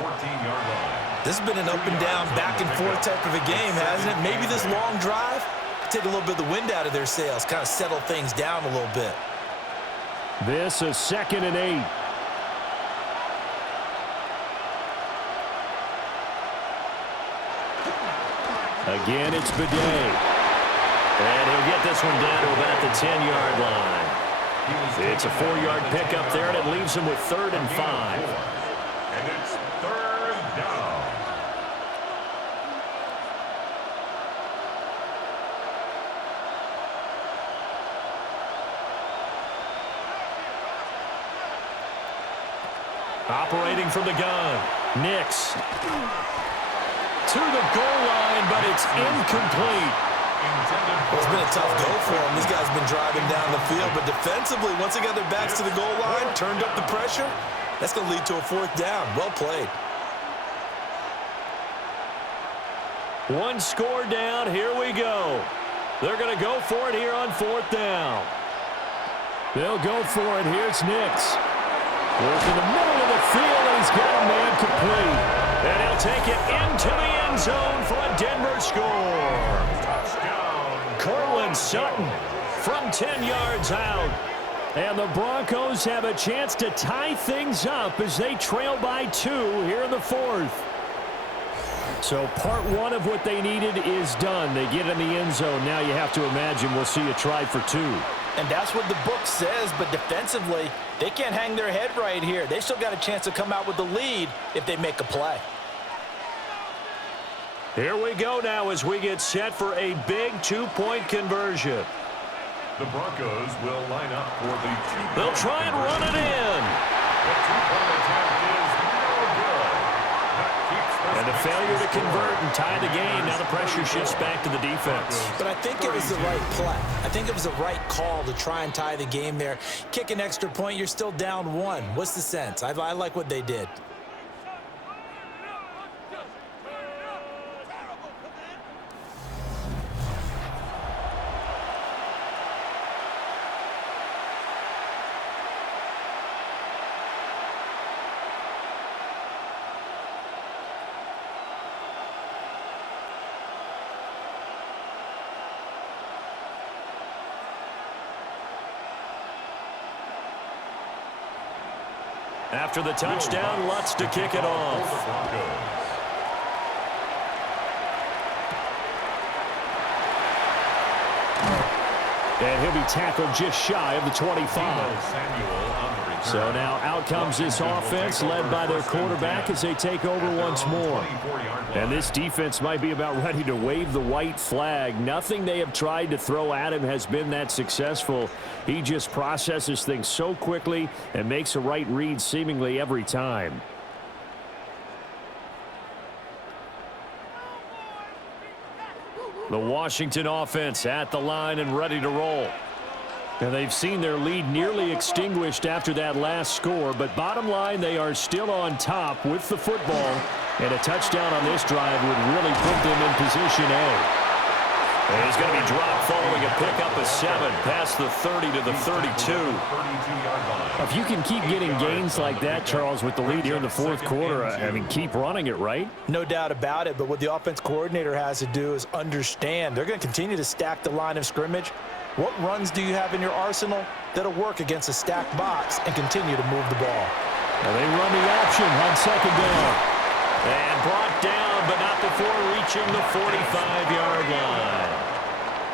This has been an up and down, back and forth type of a game, hasn't it? Maybe this long drive take a little bit of the wind out of their sails, kind of settle things down a little bit. This is 2nd and 8. Again, it's Bidet. And he'll get this one down to about the 10-yard line. It's a 4-yard pickup there, and it leaves him with 3rd and 5. And it's 3rd down. Operating from the gun, Nix. To the goal line, but it's incomplete. Well, it's been a tough go for them. These guys have been driving down the field, but defensively, once they got their backs to the goal line, turned up the pressure, that's going to lead to a 4th down. Well played. One score down. Here we go. They're going to go for it here on 4th down. They'll go for it. Here's Nix. Work in the middle of the field, and he's got a man complete. And he'll take it into the end zone for a Denver score. Cortland Sutton from 10 yards out. And the Broncos have a chance to tie things up as they trail by 2 here in the 4th. So part 1 of what they needed is done. They get in the end zone. Now you have to imagine we'll see a try for 2. And that's what the book says, but defensively, they can't hang their head right here. They still got a chance to come out with the lead if they make a play. Here we go now as we get set for a big 2-point conversion. The Broncos will line up for the 2-point. They'll try and run it in. The 2-point attempt is no good. That keeps the And a failure to convert and tie the game. Now the pressure shifts back to the defense. But I think it was the right play. I think it was the right call to try and tie the game there. Kick an extra point, you're still down 1. What's the sense? I like what they did. After the touchdown, Lutz to kick it off. And he'll be tackled just shy of the 25. So now out comes this offense led by their quarterback as they take over once more. And this defense might be about ready to wave the white flag. Nothing they have tried to throw at him has been that successful. He just processes things so quickly and makes a right read seemingly every time. The Washington offense at the line and ready to roll. And they've seen their lead nearly extinguished after that last score, but bottom line, they are still on top with the football, and a touchdown on this drive would really put them in position A. And he's going to be dropped following a pickup of 7 past the 30 to the 32. If you can keep getting gains like that, Charles, with the lead here in the 4th quarter, I mean, keep running it, right? No doubt about it, but what the offense coordinator has to do is understand they're going to continue to stack the line of scrimmage. What runs do you have in your arsenal that'll work against a stacked box and continue to move the ball? Well, they run the option on 2nd down. And brought down, but not before reaching the 45-yard line.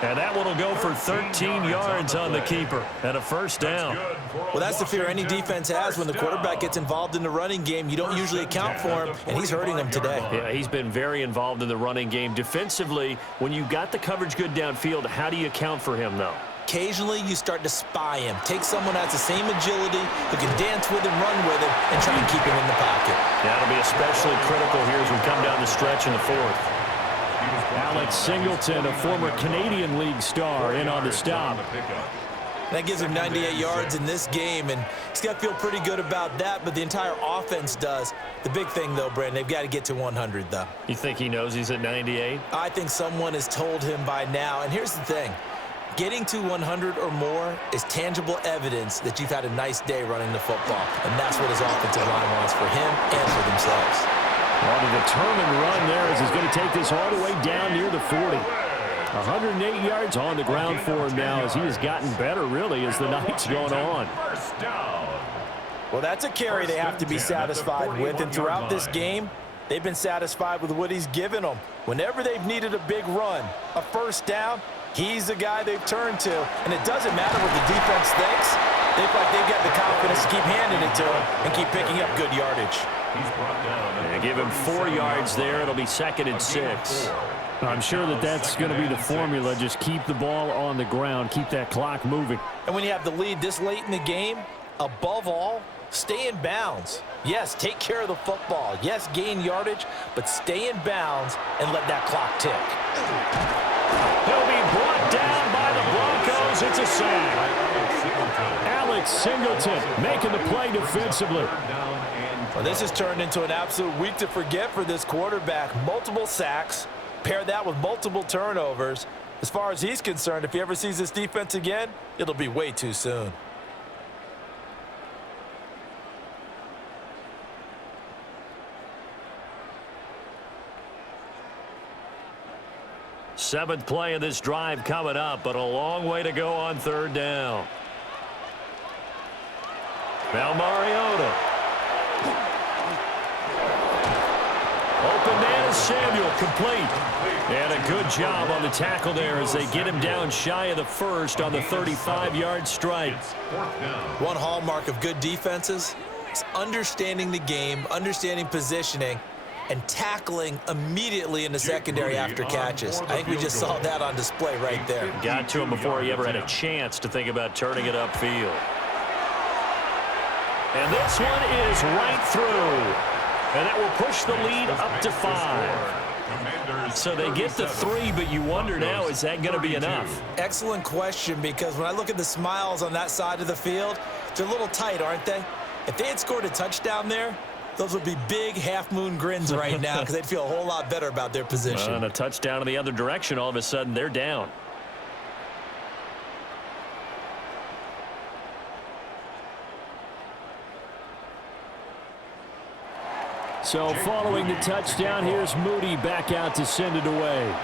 And that one will go for 13 yards on the keeper and a 1st down. Well, that's the fear any defense has when the quarterback gets involved in the running game. You don't usually account for him, and he's hurting them today. Yeah, he's been very involved in the running game. Defensively, when you got the coverage good downfield, how do you account for him, though? Occasionally, you start to spy him. Take someone that has the same agility, who can dance with him, run with him, and try and keep him in the pocket. That'll be especially critical here as we come down the stretch in the 4th. Alex Singleton, a former Canadian League star, in on the stop. That gives him 98 yards in this game, and he's got to feel pretty good about that, but the entire offense does. The big thing, though, Brandon, they've got to get to 100, though. You think he knows he's at 98? I think someone has told him by now, and here's the thing. Getting to 100 or more is tangible evidence that you've had a nice day running the football, and that's what his offensive line wants for him and for themselves. On a determined run there as he's going to take this all the way down near the 40. 108 yards on the ground for him now as he has gotten better, really, as the night's gone on. Well, that's a carry they have to be satisfied with, and throughout this game, they've been satisfied with what he's given them. Whenever they've needed a big run, a 1st down, he's the guy they've turned to, and it doesn't matter what the defense thinks. They feel like they've got the confidence to keep handing it to him and keep picking up good yardage. And give him 4 yards there. It'll be 2nd and 6. I'm sure that that's going to be the formula. Just keep the ball on the ground. Keep that clock moving. And when you have the lead this late in the game, above all, stay in bounds. Yes, take care of the football. Yes, gain yardage, but stay in bounds and let that clock tick. He'll be brought down by the Broncos. It's a sack. Alex Singleton making the play defensively. Well, this has turned into an absolute week to forget for this quarterback. Multiple sacks, pair that with multiple turnovers. As far as he's concerned, if he ever sees this defense again, it'll be way too soon. Seventh play of this drive coming up, but a long way to go on third down. Now Mariota. Open man is Samuel, complete. And a good job on the tackle there as they get him down shy of the first on the 35-yard strike. One hallmark of good defenses is understanding the game, understanding positioning, and tackling immediately in the secondary after catches. I think we just saw that on display right there. Got to him before he ever had a chance to think about turning it upfield. And this one is right through. And that will push the lead up to 5. So they get to 3, but you wonder now, is that going to be enough? Excellent question, because when I look at the smiles on that side of the field, they're a little tight, aren't they? If they had scored a touchdown there, those would be big half-moon grins right now because they'd feel a whole lot better about their position. And a touchdown in the other direction, all of a sudden they're down. So following the touchdown, here's Moody back out to send it away.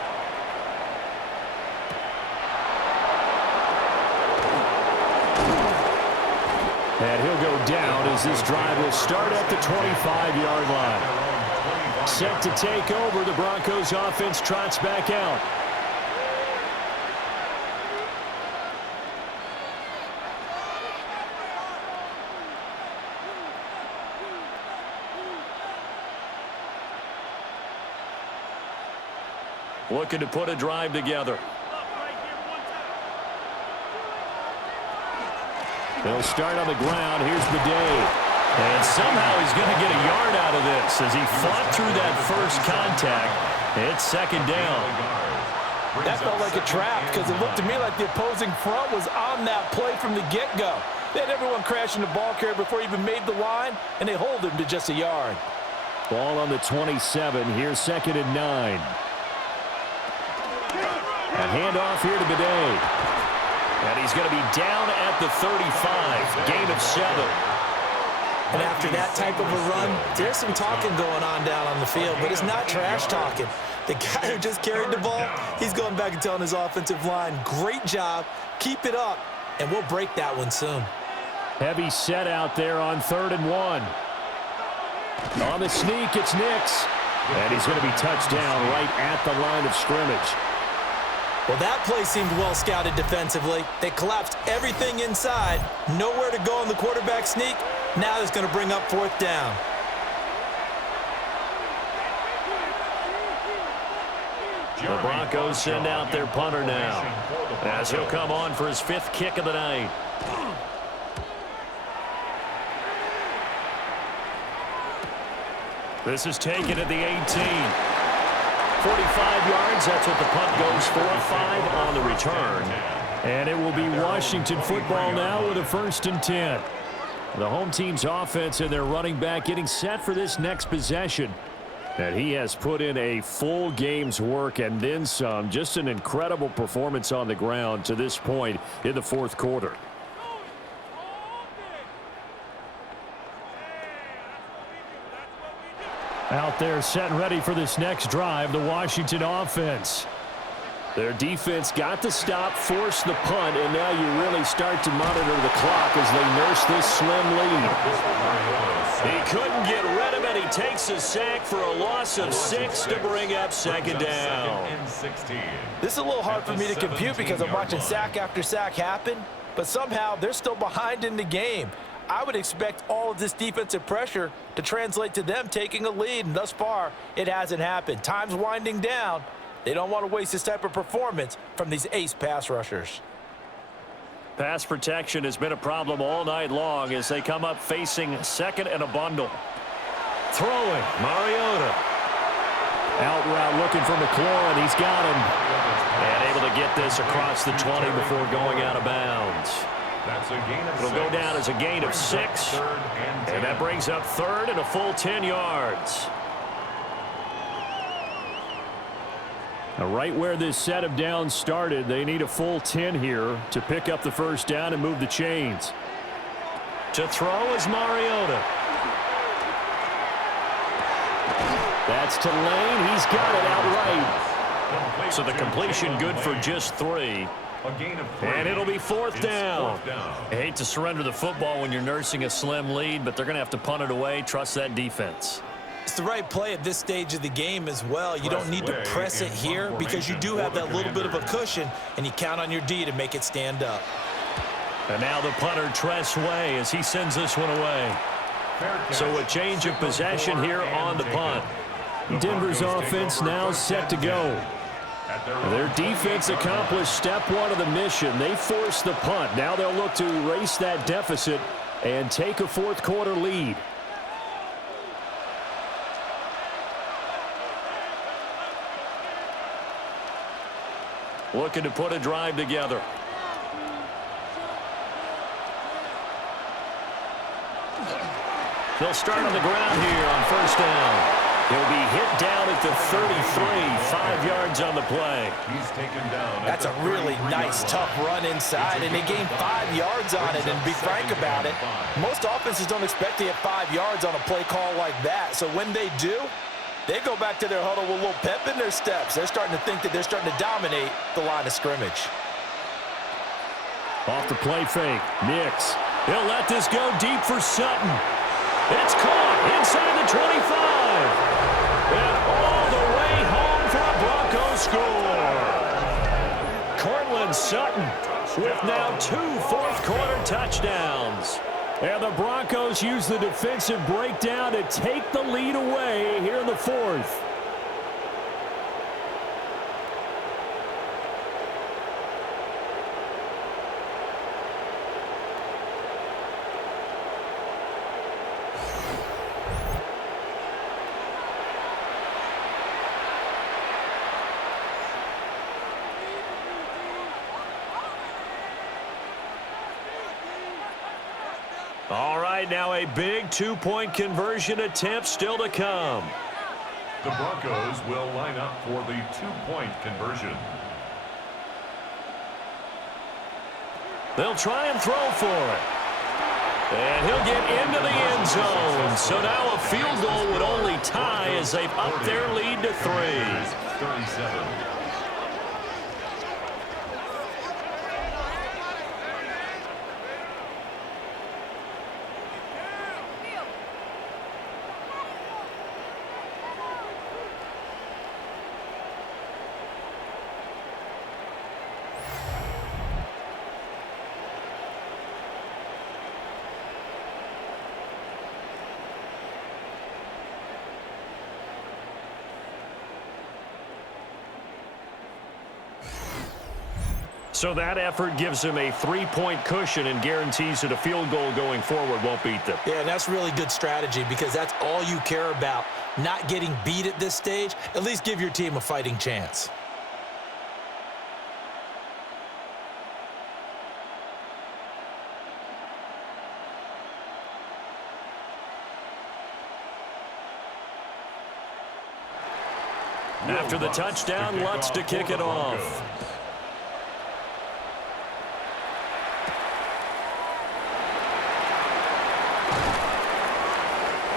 And he'll go down as this drive will start at the 25-yard line. Set to take over, the Broncos offense trots back out. Looking to put a drive together. They'll start on the ground. Here's Bidet. And somehow he's going to get a yard out of this as he fought through that first contact. It's second down. That felt like a trap because it looked to me like the opposing front was on that play from the get-go. They had everyone crashing the ball carrier before he even made the line, and they hold him to just a yard. Ball on the 27. Here's 2nd and 9. A handoff here to Bidet. And he's going to be down at the 35. Gain of 7. And after that type of a run, there's some talking going on down on the field, but it's not trash talking. The guy who just carried the ball, he's going back and telling his offensive line, great job, keep it up, and we'll break that one soon. Heavy set out there on 3rd and 1. On the sneak, it's Nix. And he's going to be touched down right at the line of scrimmage. Well, that play seemed well scouted defensively. They collapsed everything inside. Nowhere to go on the quarterback sneak. Now it's going to bring up 4th down. The Broncos send out their punter now as he'll come on for his 5th kick of the night. This is taken at the 18. 45 yards, that's what the punt goes for. 5 on the return. And it will be Washington football now with a 1st and 10. The home team's offense and their running back getting set for this next possession. And he has put in a full game's work and then some. Just an incredible performance on the ground to this point in the 4th quarter. Out there set and ready for this next drive, the Washington offense. Their defense got the stop, forced the punt, and now you really start to monitor the clock as they nurse this slim lead. He couldn't get rid of it. He takes a sack for a loss of 6 to bring up 2nd down. This is a little hard for me to compute because I'm watching sack after sack happen, but somehow they're still behind in the game. I would expect all of this defensive pressure to translate to them taking a lead, and thus far, it hasn't happened. Time's winding down. They don't want to waste this type of performance from these ace pass rushers. Pass protection has been a problem all night long as they come up facing 2nd and a bundle. Throwing, Mariota. Out route looking for McLaurin. He's got him. And able to get this across the 20 before going out of bounds. That's a gain of 6. It'll go down as a gain of 6. And that brings up third and a full 10 yards. Now, right where this set of downs started, they need a full 10 here to pick up the first down and move the chains. To throw is Mariota. That's to Lane. He's got it outright. So the completion good for just 3. And it'll be fourth down. I hate to surrender the football when you're nursing a slim lead, but they're going to have to punt it away. Trust that defense. It's the right play at this stage of the game as well. You don't need to press it here because you do have that little bit of a cushion, and you count on your D to make it stand up. And now the punter, Tress Way, as he sends this one away. So a change of possession here on the punt. Denver's offense now set to go. Their defense accomplished step 1 of the mission. They forced the punt. Now they'll look to erase that deficit and take a fourth quarter lead. Looking to put a drive together. They'll start on the ground here on first down. He'll be hit down at the 33, 5 yards on the play. He's taken down. That's a really nice, tough run inside, and they gained 5 yards on it. And to be frank about it, most offenses don't expect to get 5 yards on a play call like that. So when they do, they go back to their huddle with a little pep in their steps. They're starting to think that they're starting to dominate the line of scrimmage. Off the play fake, Nix. He'll let this go deep for Sutton. It's caught inside the 25. And all the way home for a Broncos score. Cortland Sutton with now 2 fourth-quarter touchdowns. And the Broncos use the defensive breakdown to take the lead away here in the fourth. All right, now a big 2-point conversion attempt still to come. The Broncos will line up for the 2-point conversion. They'll try and throw for it. And he'll get into the end zone. So now a field goal would only tie as they've upped their lead to 3. 37. So that effort gives them a 3-point cushion and guarantees that a field goal going forward won't beat them. Yeah, that's really good strategy because that's all you care about. Not getting beat at this stage. At least give your team a fighting chance. After the touchdown, Lutz to kick it off.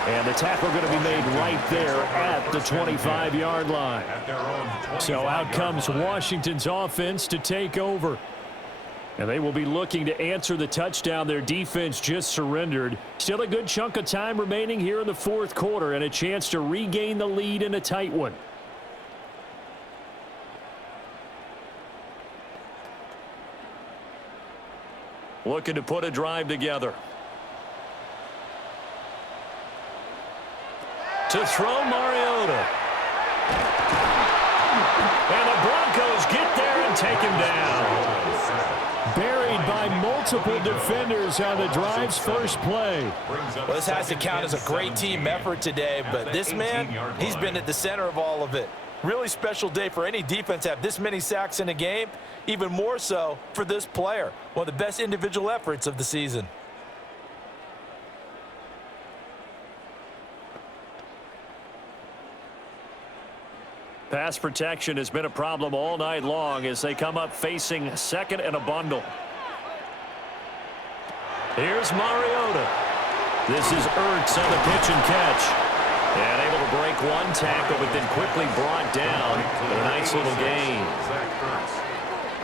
And the tackle going to be made right there at the 25-yard line. So out comes Washington's offense to take over. And they will be looking to answer the touchdown their defense just surrendered. Still a good chunk of time remaining here in the fourth quarter and a chance to regain the lead in a tight one. Looking to put a drive together. To throw, Mariota. And the Broncos get there and take him down. buried by multiple defenders on the drive's first play. Well, this has to count as a great team effort today, but this man, he's been at the center of all of it. Really special day for any defense to have this many sacks in a game, even more so for this player. One of the best individual efforts of the season. Pass protection has been a problem all night long as they come up facing second and a bundle. Here's Mariota. This is Ertz on the pitch and catch. And able to break one tackle, but then quickly brought down. But a nice little gain.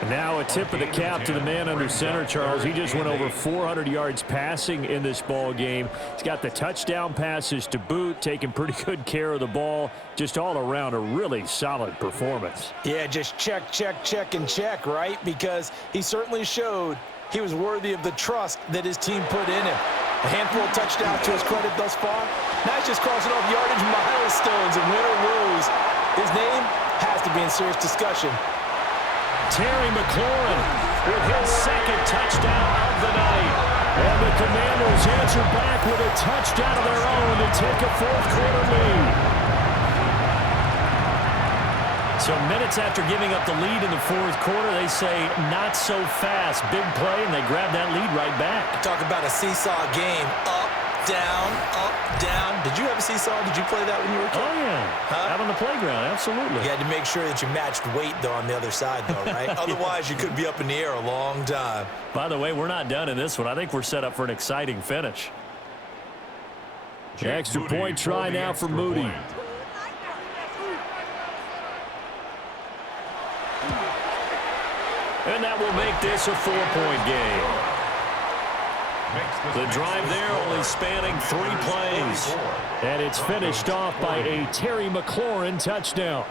Now a tip of the cap to the man under center, Charles. He just went over 400 yards passing in this ball game. He's got the touchdown passes to boot, taking pretty good care of the ball. Just all around a really solid performance. Yeah, just check, check, check, and check, right? Because he certainly showed he was worthy of the trust that his team put in him. A handful of touchdowns to his credit thus far. Now he's just crossing off yardage milestones, and win or lose, his name has to be in serious discussion. Terry McLaurin with his second touchdown of the night. And the Commanders answer back with a touchdown of their own to take a fourth-quarter lead. So minutes after giving up the lead in the fourth quarter, they say not so fast. Big play, and they grab that lead right back. Talk about a seesaw game. Up, down, up, down. Did you have a seesaw? Did you play that when you were a kid? Oh, yeah. Out on the playground, absolutely. You had to make sure that you matched weight, though, on the other side, though, right? Otherwise, you could be up in the air a long time. By the way, we're not done in this one. I think we're set up for an exciting finish. Extra point try now for Moody. And that will make this a 4-point game. The drive there only spanning 3 plays. And it's finished off by a Terry McLaurin touchdown.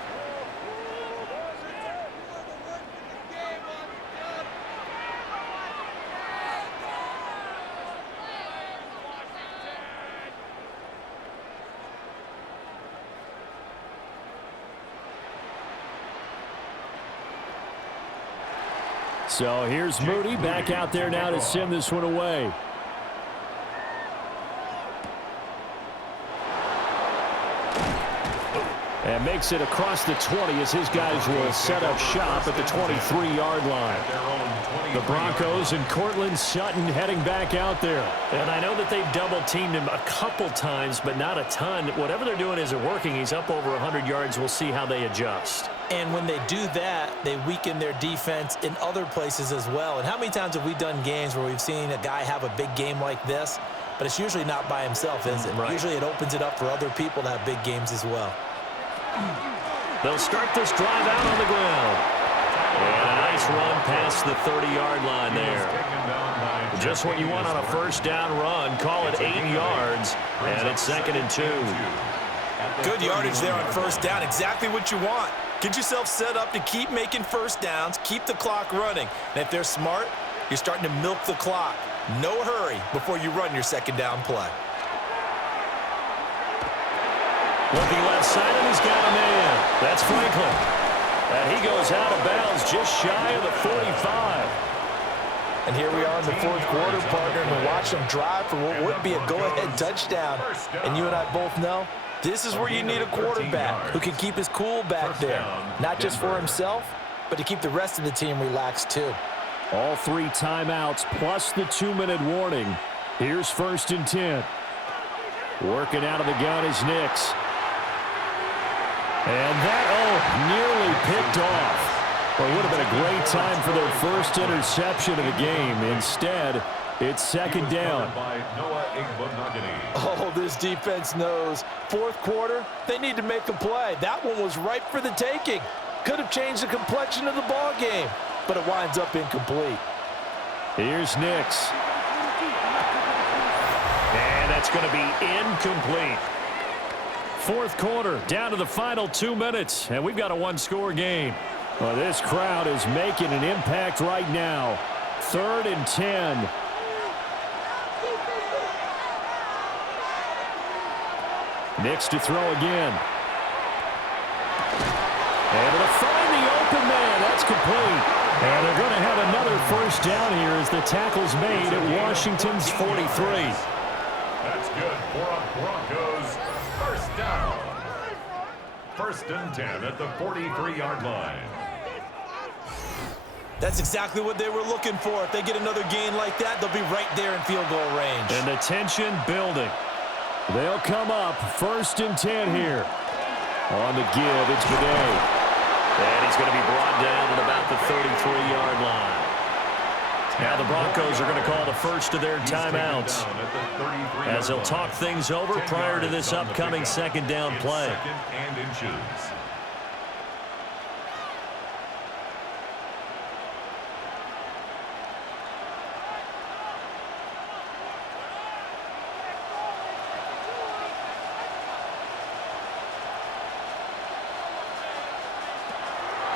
So here's Moody back out there now to send this one away. And makes it across the 20 as his guys will set up shop at the 23-yard line. The Broncos and Cortland Sutton heading back out there. And I know that they've double-teamed him a couple times, but not a ton. Whatever they're doing isn't working. He's up over 100 yards. We'll see how they adjust. And when they do that, they weaken their defense in other places as well. And how many times have we done games where we've seen a guy have a big game like this, but it's usually not by himself, is it? Right. Usually it opens it up for other people to have big games as well. They'll start this drive out on the ground. And a nice run past the 30-yard line there. Just what you want on a first down run. Call it 8 yards, and it's 2nd and 2. Good yardage there on first down. Exactly what you want. Get yourself set up to keep making first downs, keep the clock running. And if they're smart, you're starting to milk the clock. No hurry before you run your second down play. Looking left side, and he's got a man. That's Franklin. And he goes out of bounds just shy of the 45. And here we are in the fourth quarter, partner, and watch them drive for what would be a go-ahead touchdown. And you and I both know this is where you need a quarterback who can keep his cool back there. Not just for himself, but to keep the rest of the team relaxed too. All 3 timeouts plus the 2-minute warning. Here's 1st and 10. Working out of the gun is Nix. And that, nearly picked off. Well, it would have been a great time for their first interception of the game. Instead, it's 2nd down. Oh, this defense knows. Fourth quarter, they need to make a play. That one was ripe for the taking. Could have changed the complexion of the ball game, but it winds up incomplete. Here's Nix. And that's going to be incomplete. Fourth quarter, down to the final 2 minutes, and we've got a 1-score game. Well, this crowd is making an impact right now. 3rd and 10. Nix to throw again. Able to find the open man. That's complete. And they're going to have another first down here as the tackle's made at Washington's 43. That's good for a Broncos first down. 1st and 10 at the 43-yard line. That's exactly what they were looking for. If they get another gain like that, they'll be right there in field goal range. And the tension building. They'll come up 1st and 10 here. On the give, it's Bidet. And he's going to be brought down at about the 33-yard line. Now the Broncos are going to call the first of their timeouts as they'll talk things over prior to this upcoming 2nd down play. 2nd and inches.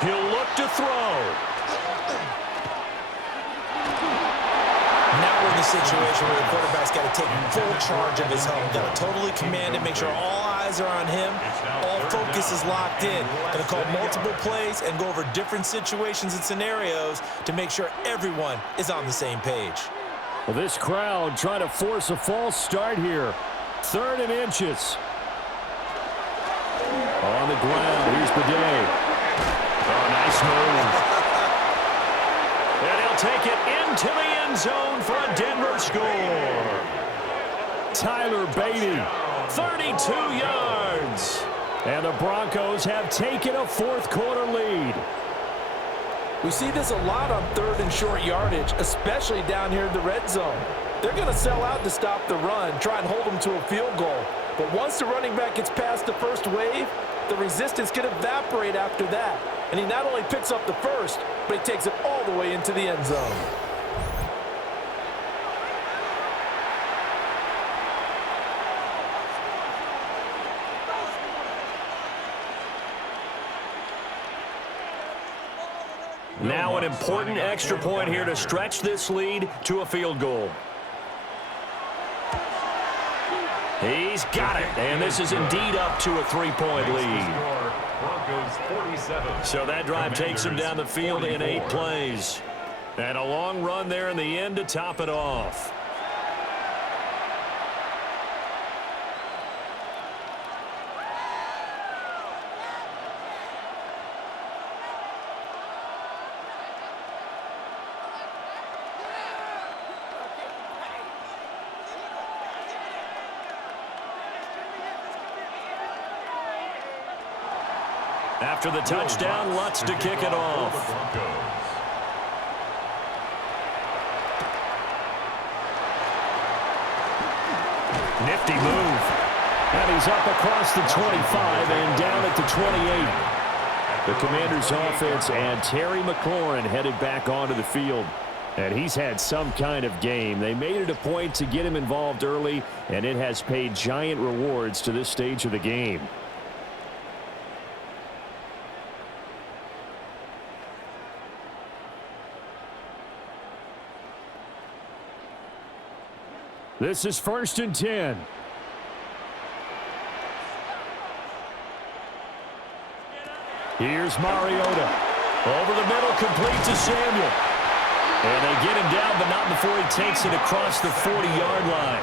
He'll look to throw. Now we're in the situation where the quarterback's got to take full charge of his helmet. Got to totally command it, make sure all eyes are on him. All focus is locked in. Going to call multiple plays and go over different situations and scenarios to make sure everyone is on the same page. Well, this crowd trying to force a false start here. 3rd and inches. On the ground, here's Bidet. Oh, nice move. And he'll take it into the end zone for a Denver score. Tyler Beatty, 32 yards. And the Broncos have taken a 4th quarter lead. We see this a lot on 3rd and short yardage, especially down here in the red zone. They're going to sell out to stop the run, try and hold them to a field goal. But once the running back gets past the first wave, the resistance can evaporate after that. And he not only picks up the first, but he takes it all the way into the end zone. Now an important extra point here to stretch this lead to a field goal. He's got it, and this is indeed up to a 3-point lead. Broncos 47. So that drive takes him down the field in 8 plays. And a long run there in the end to top it off. After the touchdown, Lutz to kick it off. Nifty move. And he's up across the 25 and down at the 28. The Commanders' offense and Terry McLaurin headed back onto the field. And he's had some kind of game. They made it a point to get him involved early, and it has paid giant rewards to this stage of the game. This is 1st and 10. Here's Mariota. Over the middle, complete to Samuel. And they get him down, but not before he takes it across the 40-yard line.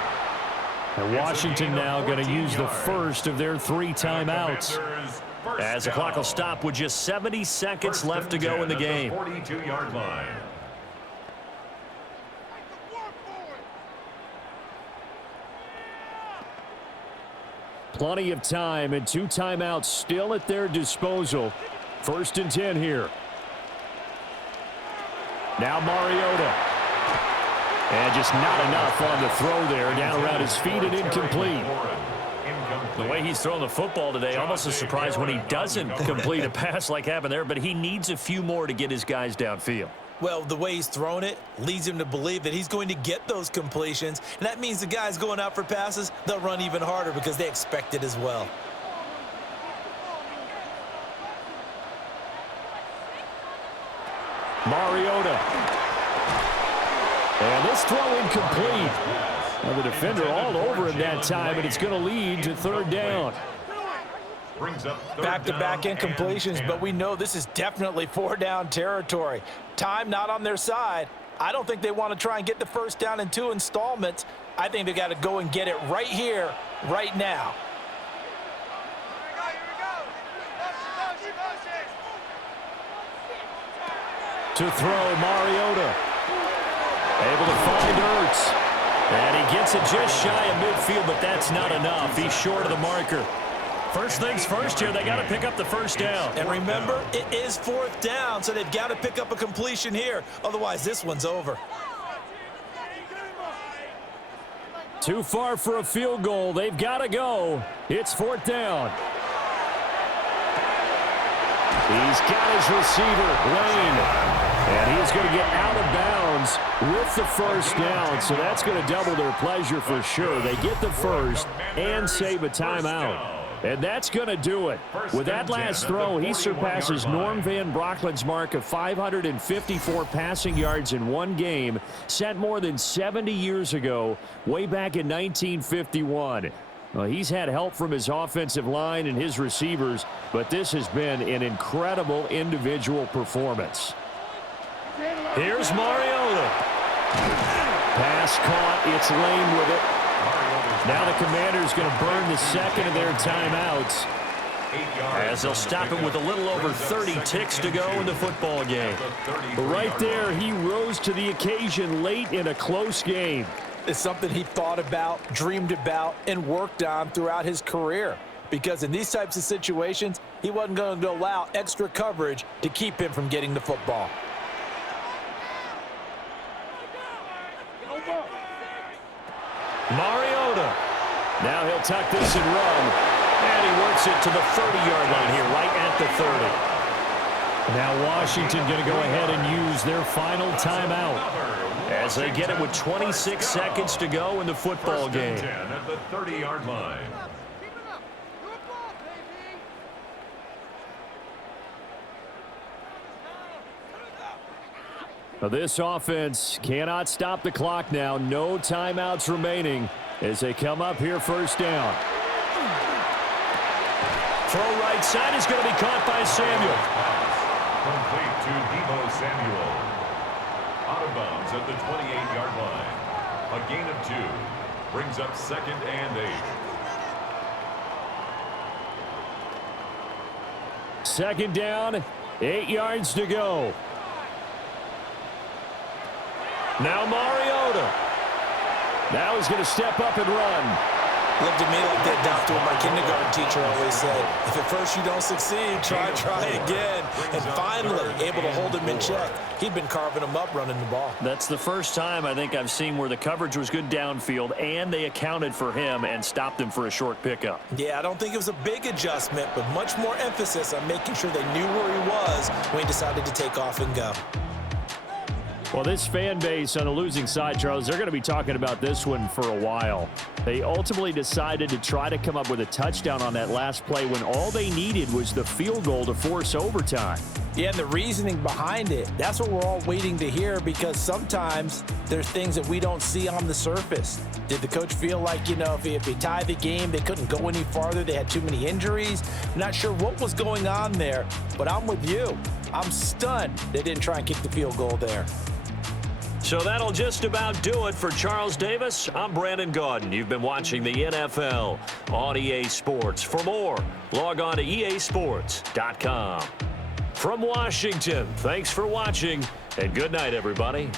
And Washington now going to use the first of their 3 timeouts, as the clock will stop with just 70 seconds left to go in the game. 42-yard line. Plenty of time and 2 timeouts still at their disposal. 1st and 10 here. Now Mariota. And just not enough on the throw there. Down around his feet and incomplete. The way he's throwing the football today, almost a surprise when he doesn't complete a pass like happened there, but he needs a few more to get his guys downfield. Well, the way he's thrown it leads him to believe that he's going to get those completions. And that means the guys going out for passes, they'll run even harder because they expect it as well. Mariota. And this throw incomplete. Now the defender all over him that time, and it's going to lead to 3rd down. Back-to-back incompletions, but we know this is definitely 4-down territory. Time not on their side, I don't think they want to try and get the first down in 2 installments. I think they got to go and get it right here, right now. To throw, Mariota. Able to find Ertz. And he gets it just shy of midfield, but that's not enough. He's short of the marker. First things first here, they got to pick up the first down. And remember, it is 4th down, so they've got to pick up a completion here. Otherwise, this one's over. Too far for a field goal. They've got to go. It's 4th down. He's got his receiver, Lane. And he's going to get out of bounds with the first down. So that's going to double their pleasure for sure. They get the first and save a timeout. And that's going to do it. With that last throw, he surpasses Norm Van Brocklin's mark of 554 passing yards in one game, set more than 70 years ago, way back in 1951. Well, he's had help from his offensive line and his receivers, but this has been an incredible individual performance. Here's Mariota. Pass caught. It's Lane with it. Now the Commanders going to burn the second of their timeouts as they'll stop it with a little over 30 ticks to go in the football game. But right there, he rose to the occasion late in a close game. It's something he thought about, dreamed about, and worked on throughout his career. Because in these types of situations, he wasn't going to allow extra coverage to keep him from getting the football. Mariota. Now he'll tuck this and run. And he works it to the 30-yard line here, right at the 30. Now Washington going to go ahead and use their final timeout as they get it with 26 seconds to go in the football game. 10 at the 30-yard line. Now this offense cannot stop the clock now. No timeouts remaining as they come up here first down. Throw right side is going to be caught by Samuel. Complete to Deebo Samuel. Out of bounds at the 28-yard line. A gain of 2. Brings up 2nd and 8. Second down, 8 yards to go. Now Mariota. Now he's going to step up and run. Looked at me like that doctor my kindergarten teacher always said. If at first you don't succeed, try again. And finally, able to hold him in check. He'd been carving him up running the ball. That's the first time I think I've seen where the coverage was good downfield and they accounted for him and stopped him for a short pickup. Yeah, I don't think it was a big adjustment, but much more emphasis on making sure they knew where he was when he decided to take off and go. Well, this fan base on the losing side, Charles, they're going to be talking about this one for a while. They ultimately decided to try to come up with a touchdown on that last play when all they needed was the field goal to force overtime. Yeah, and the reasoning behind it, that's what we're all waiting to hear, because sometimes there's things that we don't see on the surface. Did the coach feel like, you know, if they tied the game, they couldn't go any farther, they had too many injuries? I'm not sure what was going on there, but I'm with you. I'm stunned they didn't try and kick the field goal there. So that'll just about do it for Charles Davis. I'm Brandon Gaudin. You've been watching the NFL on EA Sports. For more, log on to easports.com. From Washington, thanks for watching, and good night, everybody.